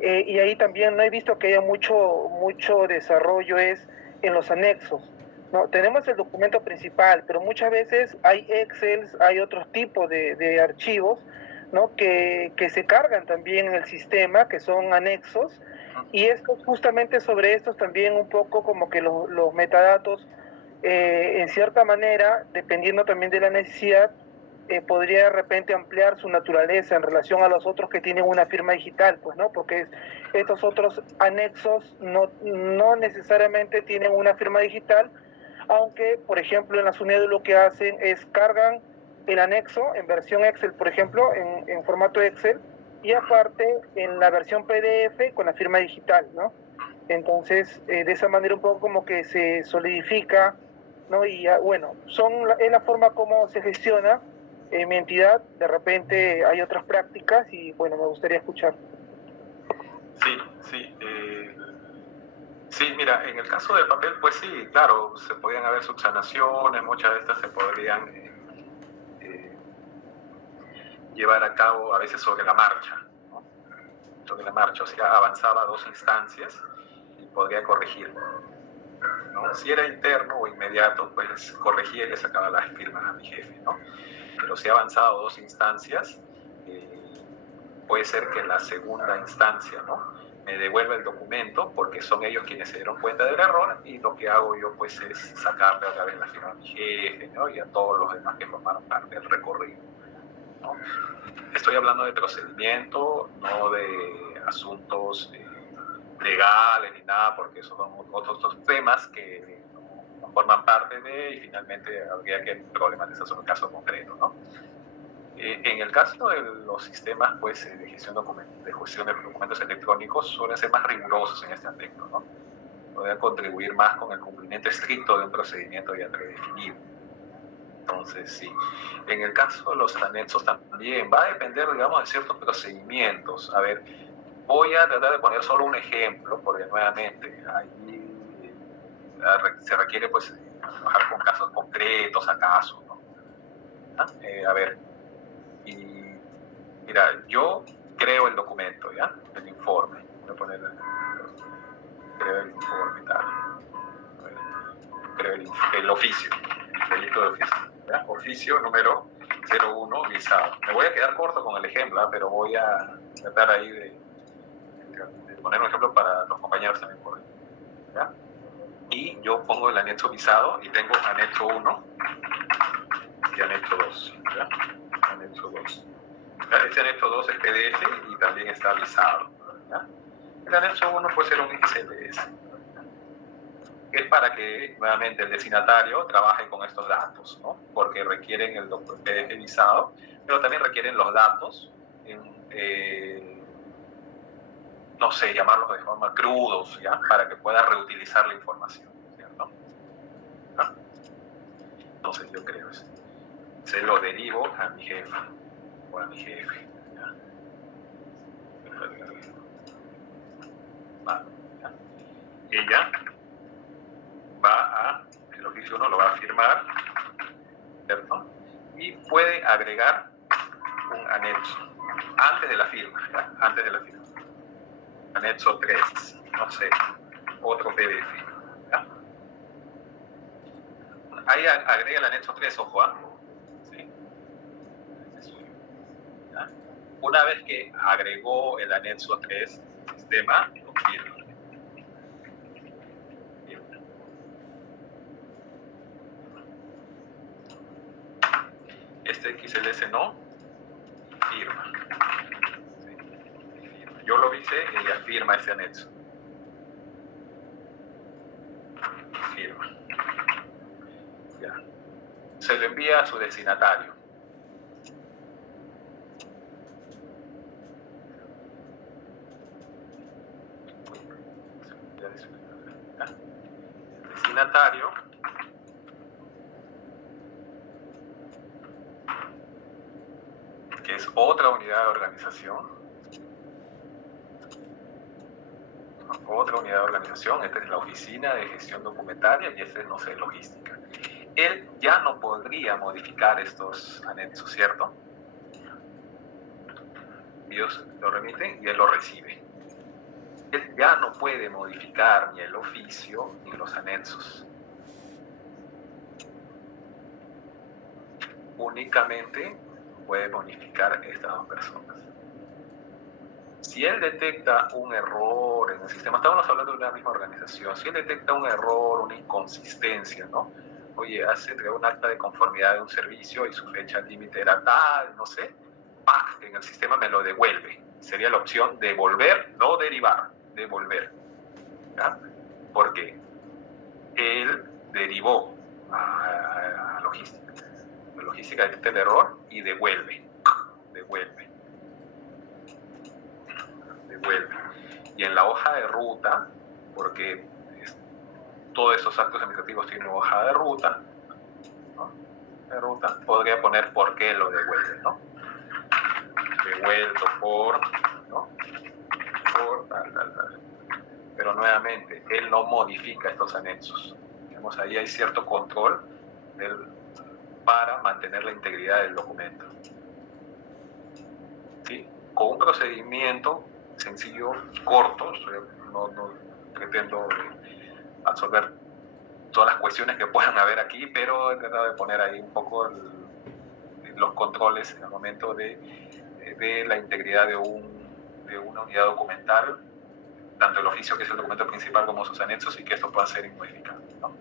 y ahí también no he visto que haya mucho desarrollo es en los anexos, ¿no? Tenemos el documento principal, pero muchas veces hay Excel, hay otros tipos de archivos, ¿no? que se cargan también en el sistema, que son anexos, y estos, justamente sobre estos también un poco como que los metadatos, en cierta manera, dependiendo también de la necesidad, podría de repente ampliar su naturaleza en relación a los otros que tienen una firma digital, pues, ¿no? Porque estos otros anexos no necesariamente tienen una firma digital, aunque, por ejemplo, en la SUNEDU lo que hacen es cargan el anexo en versión Excel, por ejemplo, en formato Excel, y aparte en la versión PDF con la firma digital, ¿no? Entonces, de esa manera un poco como que se solidifica, ¿no? Y bueno, es la forma como se gestiona mi entidad. De repente hay otras prácticas y bueno, me gustaría escuchar. Sí, mira, en el caso del papel, pues sí, claro, se podían haber subsanaciones, muchas de estas se podrían llevar a cabo a veces sobre la marcha, ¿no? Sobre la marcha, o sea, avanzaba 2 instancias y podría corregir, ¿no? Si era interno o inmediato, pues corregía y le sacaba las firmas a mi jefe, ¿no? Pero si ha avanzado 2 instancias, puede ser que en la segunda instancia, ¿no?, me devuelva el documento porque son ellos quienes se dieron cuenta del error y lo que hago yo pues es sacarle otra vez la firma a mi jefe, ¿no?, y a todos los demás que formaron parte del recorrido, ¿no? Estoy hablando de procedimiento, no de asuntos legales ni nada, porque esos son otros temas que no forman parte de, y finalmente habría que problematizar sobre el caso concreto, ¿no? En el caso de los sistemas pues, de gestión de documentos electrónicos suelen ser más rigurosos en este aspecto, ¿no? Podrían contribuir más con el cumplimiento estricto de un procedimiento ya predefinido. Entonces, sí. En el caso de los anexos también va a depender, digamos, de ciertos procedimientos. A ver, voy a tratar de poner solo un ejemplo, porque nuevamente ahí se requiere pues trabajar con casos concretos, acaso, ¿no? A ver, y mira, yo creo el documento, ¿ya? El informe. Voy a poner creo el informe, tal. Creo el oficio, el proyecto de oficio, ¿ya? Oficio número 01, visado. Me voy a quedar corto con el ejemplo, ¿eh? Pero voy a tratar ahí de poner un ejemplo para los compañeros también por ahí, ¿ya? Y yo pongo el anexo visado y tengo anexo 1 y anexo 2, ¿ya? Anexo 2. Este anexo 2 es PDF y también está visado, ¿ya? El anexo 1 puede ser un XLS. Es para que nuevamente el destinatario trabaje con estos datos, ¿no? Porque requieren el PDF visado, pero también requieren los datos, no sé, llamarlos de forma crudos, ¿ya? Para que pueda reutilizar la información, ¿cierto? ¿Ah? Entonces yo creo eso. Se lo derivo a mi jefa o a mi jefe, ¿ya? Vale, ¿ya? Ella el oficio 1 lo va a firmar, ¿cierto? Y puede agregar un anexo antes de la firma, ¿ya? Antes de la firma. Anexo 3, no sé, otro PDF, ¿ya? Ahí agrega el anexo 3, ojo, ¿sí? ¿Ya? Una vez que agregó el anexo 3, el sistema lo firma. Este XLS no firma. ¿Sí? Yo lo hice, ella firma ese anexo. Firma. Ya. Se lo envía a su destinatario. El destinatario que es otra unidad de organización. Otra unidad de organización, esta es la oficina de gestión documentaria y esta es, no sé, logística. Él ya no podría modificar estos anexos, ¿cierto? Ellos lo remiten y él lo recibe. Él ya no puede modificar ni el oficio ni los anexos. Únicamente puede modificar estas dos personas. Si él detecta un error en el sistema, estamos hablando de una misma organización, si él detecta un error, una inconsistencia, ¿no? Oye, se entregó un acta de conformidad de un servicio y su fecha límite era tal, no sé, ¡pac! En el sistema me lo devuelve. Sería la opción devolver, no derivar, devolver. ¿Ya? Porque él derivó a logística. La logística detecta el error y devuelve. Y en la hoja de ruta, porque todos esos actos administrativos tienen hoja de ruta, ¿no? De ruta, podría poner por qué lo devuelve, ¿no? Devuelto por, ¿no? Por tal. Pero nuevamente, él no modifica estos anexos. Digamos, ahí hay cierto control para mantener la integridad del documento. ¿Sí? Con un procedimiento sencillo, corto, no pretendo absorber todas las cuestiones que puedan haber aquí, pero he tratado de poner ahí un poco los controles en el momento de la integridad de una unidad documental, tanto el oficio, que es el documento principal, como sus anexos, y que estos puedan ser inmodificables, ¿no?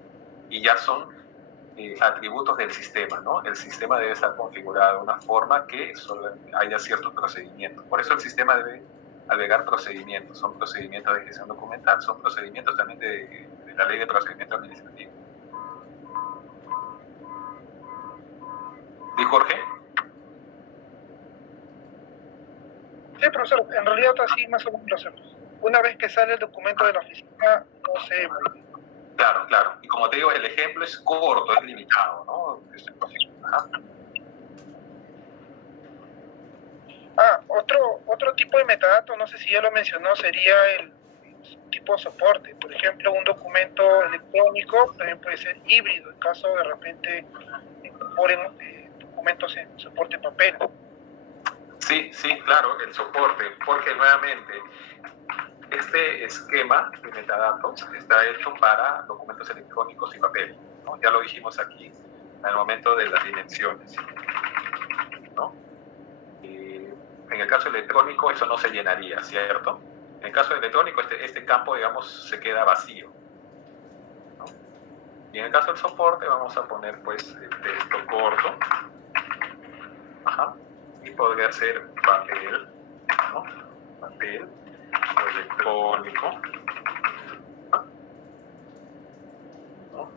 Y ya son atributos del sistema, ¿no? El sistema debe estar configurado de una forma que haya ciertos procedimientos. Por eso el sistema debe albergar procedimientos. Son procedimientos de gestión documental, son procedimientos también de la ley de procedimiento administrativo. ¿Sí, Jorge? Sí, profesor, en realidad así más o menos lo hacemos. Una vez que sale el documento de la oficina, no se vuelve. Claro. Y como te digo, el ejemplo es corto, es limitado, ¿no? Otro tipo de metadato, no sé si ya lo mencionó, sería el tipo de soporte. Por ejemplo, un documento electrónico también puede ser híbrido, en caso de repente incorporen documentos en soporte papel. Sí, claro, el soporte, porque nuevamente este esquema de metadatos está hecho para documentos electrónicos y papel, ¿no? Ya lo dijimos aquí en el momento de las dimensiones, ¿no? En el caso electrónico eso no se llenaría, ¿cierto? En el caso electrónico este campo, digamos, se queda vacío, ¿no? Y en el caso del soporte vamos a poner pues el texto corto, y podría ser papel, ¿no? Papel o electrónico, ¿no?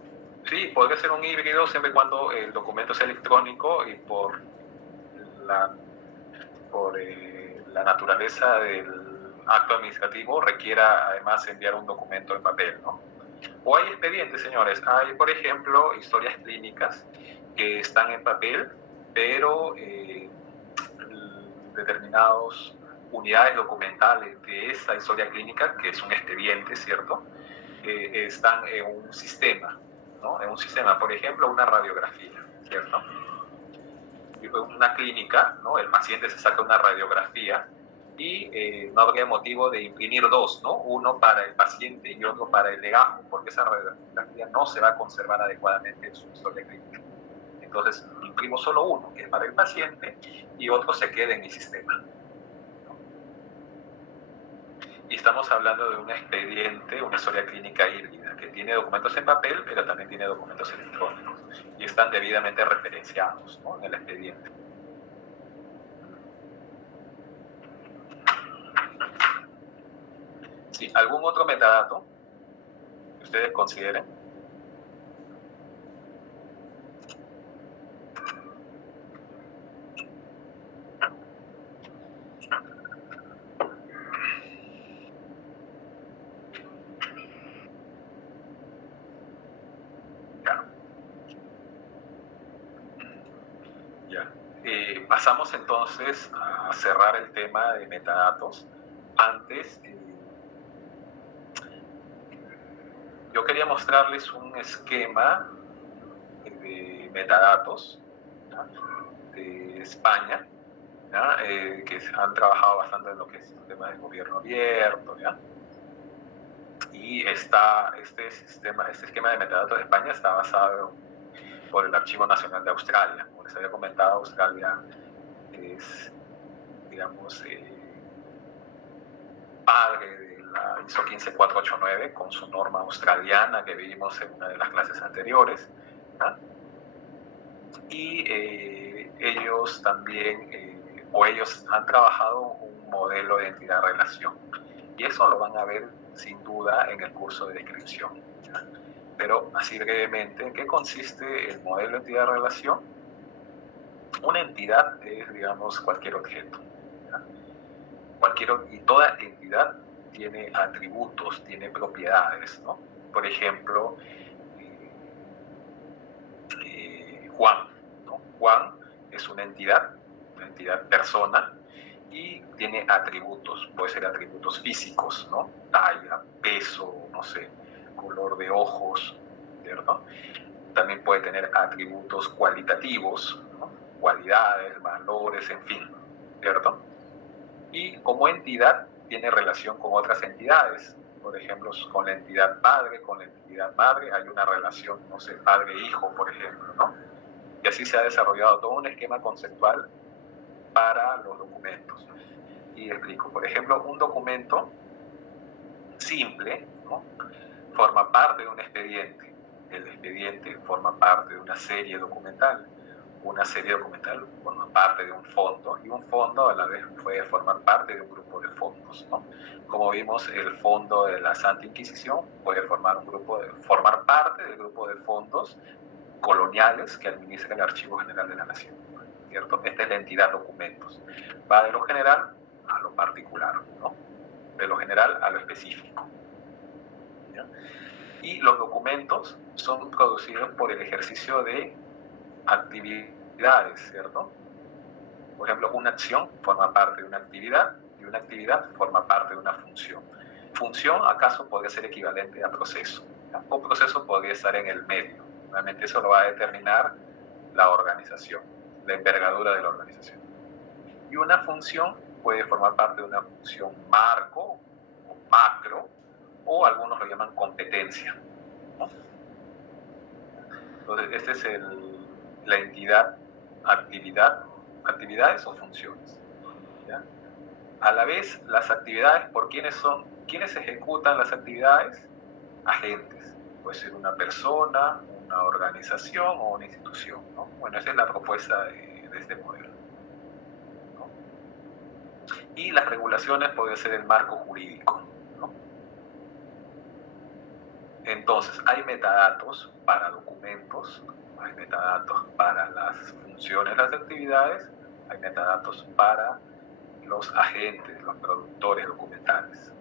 Sí, podría ser un híbrido siempre y cuando el documento sea electrónico y por la naturaleza del acto administrativo requiera además enviar un documento en papel, ¿no? O hay expedientes, señores. Hay, por ejemplo, historias clínicas que están en papel, pero determinados unidades documentales de esta historia clínica, que es un expediente, ¿cierto? Están en un sistema, ¿no? En un sistema, por ejemplo, una radiografía, ¿cierto? Una clínica, ¿no? El paciente se saca una radiografía y no habría motivo de imprimir dos, ¿no? Uno para el paciente y otro para el legajo, porque esa radiografía no se va a conservar adecuadamente en su historia clínica. Entonces, imprimo solo uno, que es para el paciente, y otro se queda en mi sistema, ¿no? Y estamos hablando de un expediente, una historia clínica híbrida, que tiene documentos en papel, pero también tiene documentos electrónicos, y están debidamente referenciados, ¿no? En el expediente. Sí, ¿algún otro metadato que ustedes consideren? Pasamos entonces a cerrar el tema de metadatos. Antes, yo quería mostrarles un esquema de metadatos, ¿ya? De España, ¿ya? Que han trabajado bastante en lo que es el tema del gobierno abierto, ¿ya? Y este esquema de metadatos de España está basado por el Archivo Nacional de Australia. Como les había comentado, Australia es, digamos, padre de la ISO 15489 con su norma australiana que vimos en una de las clases anteriores, ¿no? Y ellos también, ellos han trabajado un modelo de entidad-relación, y eso lo van a ver sin duda en el curso de descripción, ¿no? Pero así brevemente, ¿en qué consiste el modelo de entidad-relación? Una entidad es, digamos, cualquier objeto, ¿no? Y toda entidad tiene atributos, tiene propiedades, ¿no? Por ejemplo, Juan, ¿no? Juan es una entidad persona, y tiene atributos, puede ser atributos físicos, ¿no? Talla, peso, no sé, color de ojos, ¿cierto? También puede tener atributos cualitativos, ¿no? Cualidades, valores, en fin, ¿cierto? Y como entidad tiene relación con otras entidades. Por ejemplo, con la entidad padre, con la entidad madre, hay una relación, no sé, padre-hijo, por ejemplo, ¿no? Y así se ha desarrollado todo un esquema conceptual para los documentos. Y explico, por ejemplo, un documento simple, ¿no? Forma parte de un expediente. El expediente forma parte de una serie documental. Una serie documental forma parte de un fondo, y un fondo a la vez puede formar parte de un grupo de fondos, ¿no? Como vimos, el fondo de la Santa Inquisición puede formar parte del grupo de fondos coloniales que administra el Archivo General de la Nación, ¿cierto? Esta es la entidad documentos. Va de lo general a lo particular, ¿no? De lo general a lo específico, ¿ya? Y los documentos son producidos por el ejercicio de actividades, ¿cierto? Por ejemplo, una acción forma parte de una actividad, y una actividad forma parte de una función. Función, acaso, podría ser equivalente a proceso, ¿ya? Un proceso podría estar en el medio. Realmente eso lo va a determinar la organización, la envergadura de la organización. Y una función puede formar parte de una función marco o macro, o algunos lo llaman competencia, ¿no? Entonces, esta es la entidad, actividades o funciones, ¿ya? A la vez, las actividades, ¿por quiénes son? ¿Quiénes ejecutan las actividades? Agentes. Puede ser una persona, una organización o una institución, ¿no? Bueno, esa es la propuesta de este modelo, ¿no? Y las regulaciones pueden ser el marco jurídico, ¿no? Entonces, hay metadatos para documentos, hay metadatos para las funciones, las actividades, hay metadatos para los agentes, los productores documentales,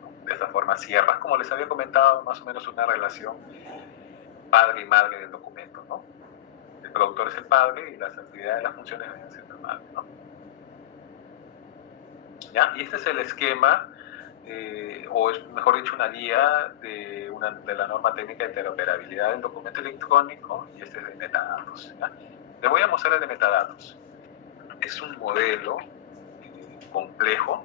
¿no? De esta forma cierras, como les había comentado, más o menos una relación padre y madre del documento, ¿no? El productor es el padre y las actividades, las funciones deben ser la madre, ¿no? ¿Ya? Y este es el esquema, o es, mejor dicho, una guía de la norma técnica de interoperabilidad del documento electrónico, y este es de metadatos. ¿Ya? Les voy a mostrar el de metadatos. Es un modelo complejo.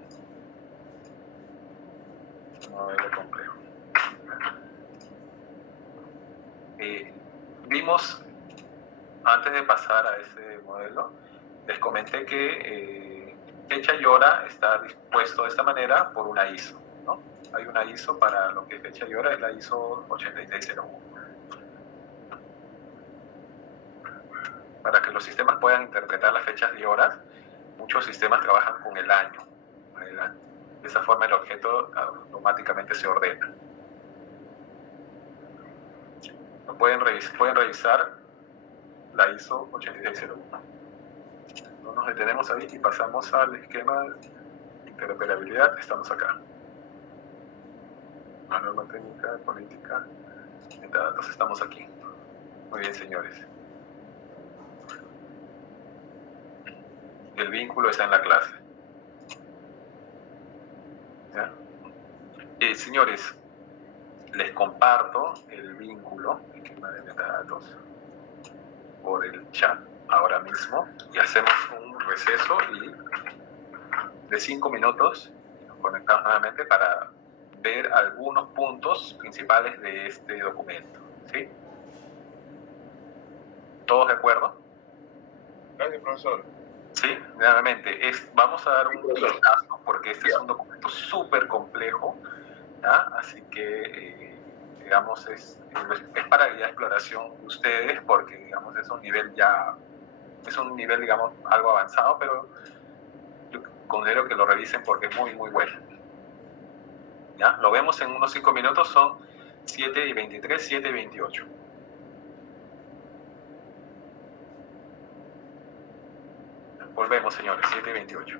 Vimos, antes de pasar a ese modelo, les comenté que fecha y hora está dispuesto de esta manera por una ISO, ¿no? Hay una ISO para lo que es fecha y hora, es la ISO 8601. Para que los sistemas puedan interpretar las fechas y horas, muchos sistemas trabajan con el año. De esa forma el objeto automáticamente se ordena. Pueden revisar la ISO 8601. No nos detenemos ahí y pasamos al esquema de interoperabilidad. Estamos acá. La norma técnica, política, metadatos. Estamos aquí. Muy bien, señores. El vínculo está en la clase. ¿Ya? Señores, les comparto el vínculo, el esquema de metadatos, por el chat ahora mismo, y hacemos un receso de 5 minutos y nos conectamos nuevamente para ver algunos puntos principales de este documento. ¿Sí? ¿Todos de acuerdo? Gracias, profesor. Sí, nuevamente, vamos a dar un vistazo porque este es un documento súper complejo, ¿ya? Así que, digamos, es para la exploración de ustedes porque, digamos, es un nivel, digamos, algo avanzado, pero yo considero que lo revisen porque es muy, muy bueno. ¿Ya? Lo vemos en unos 5 minutos, son 7:23, 7:28. Volvemos, señores, 7:28.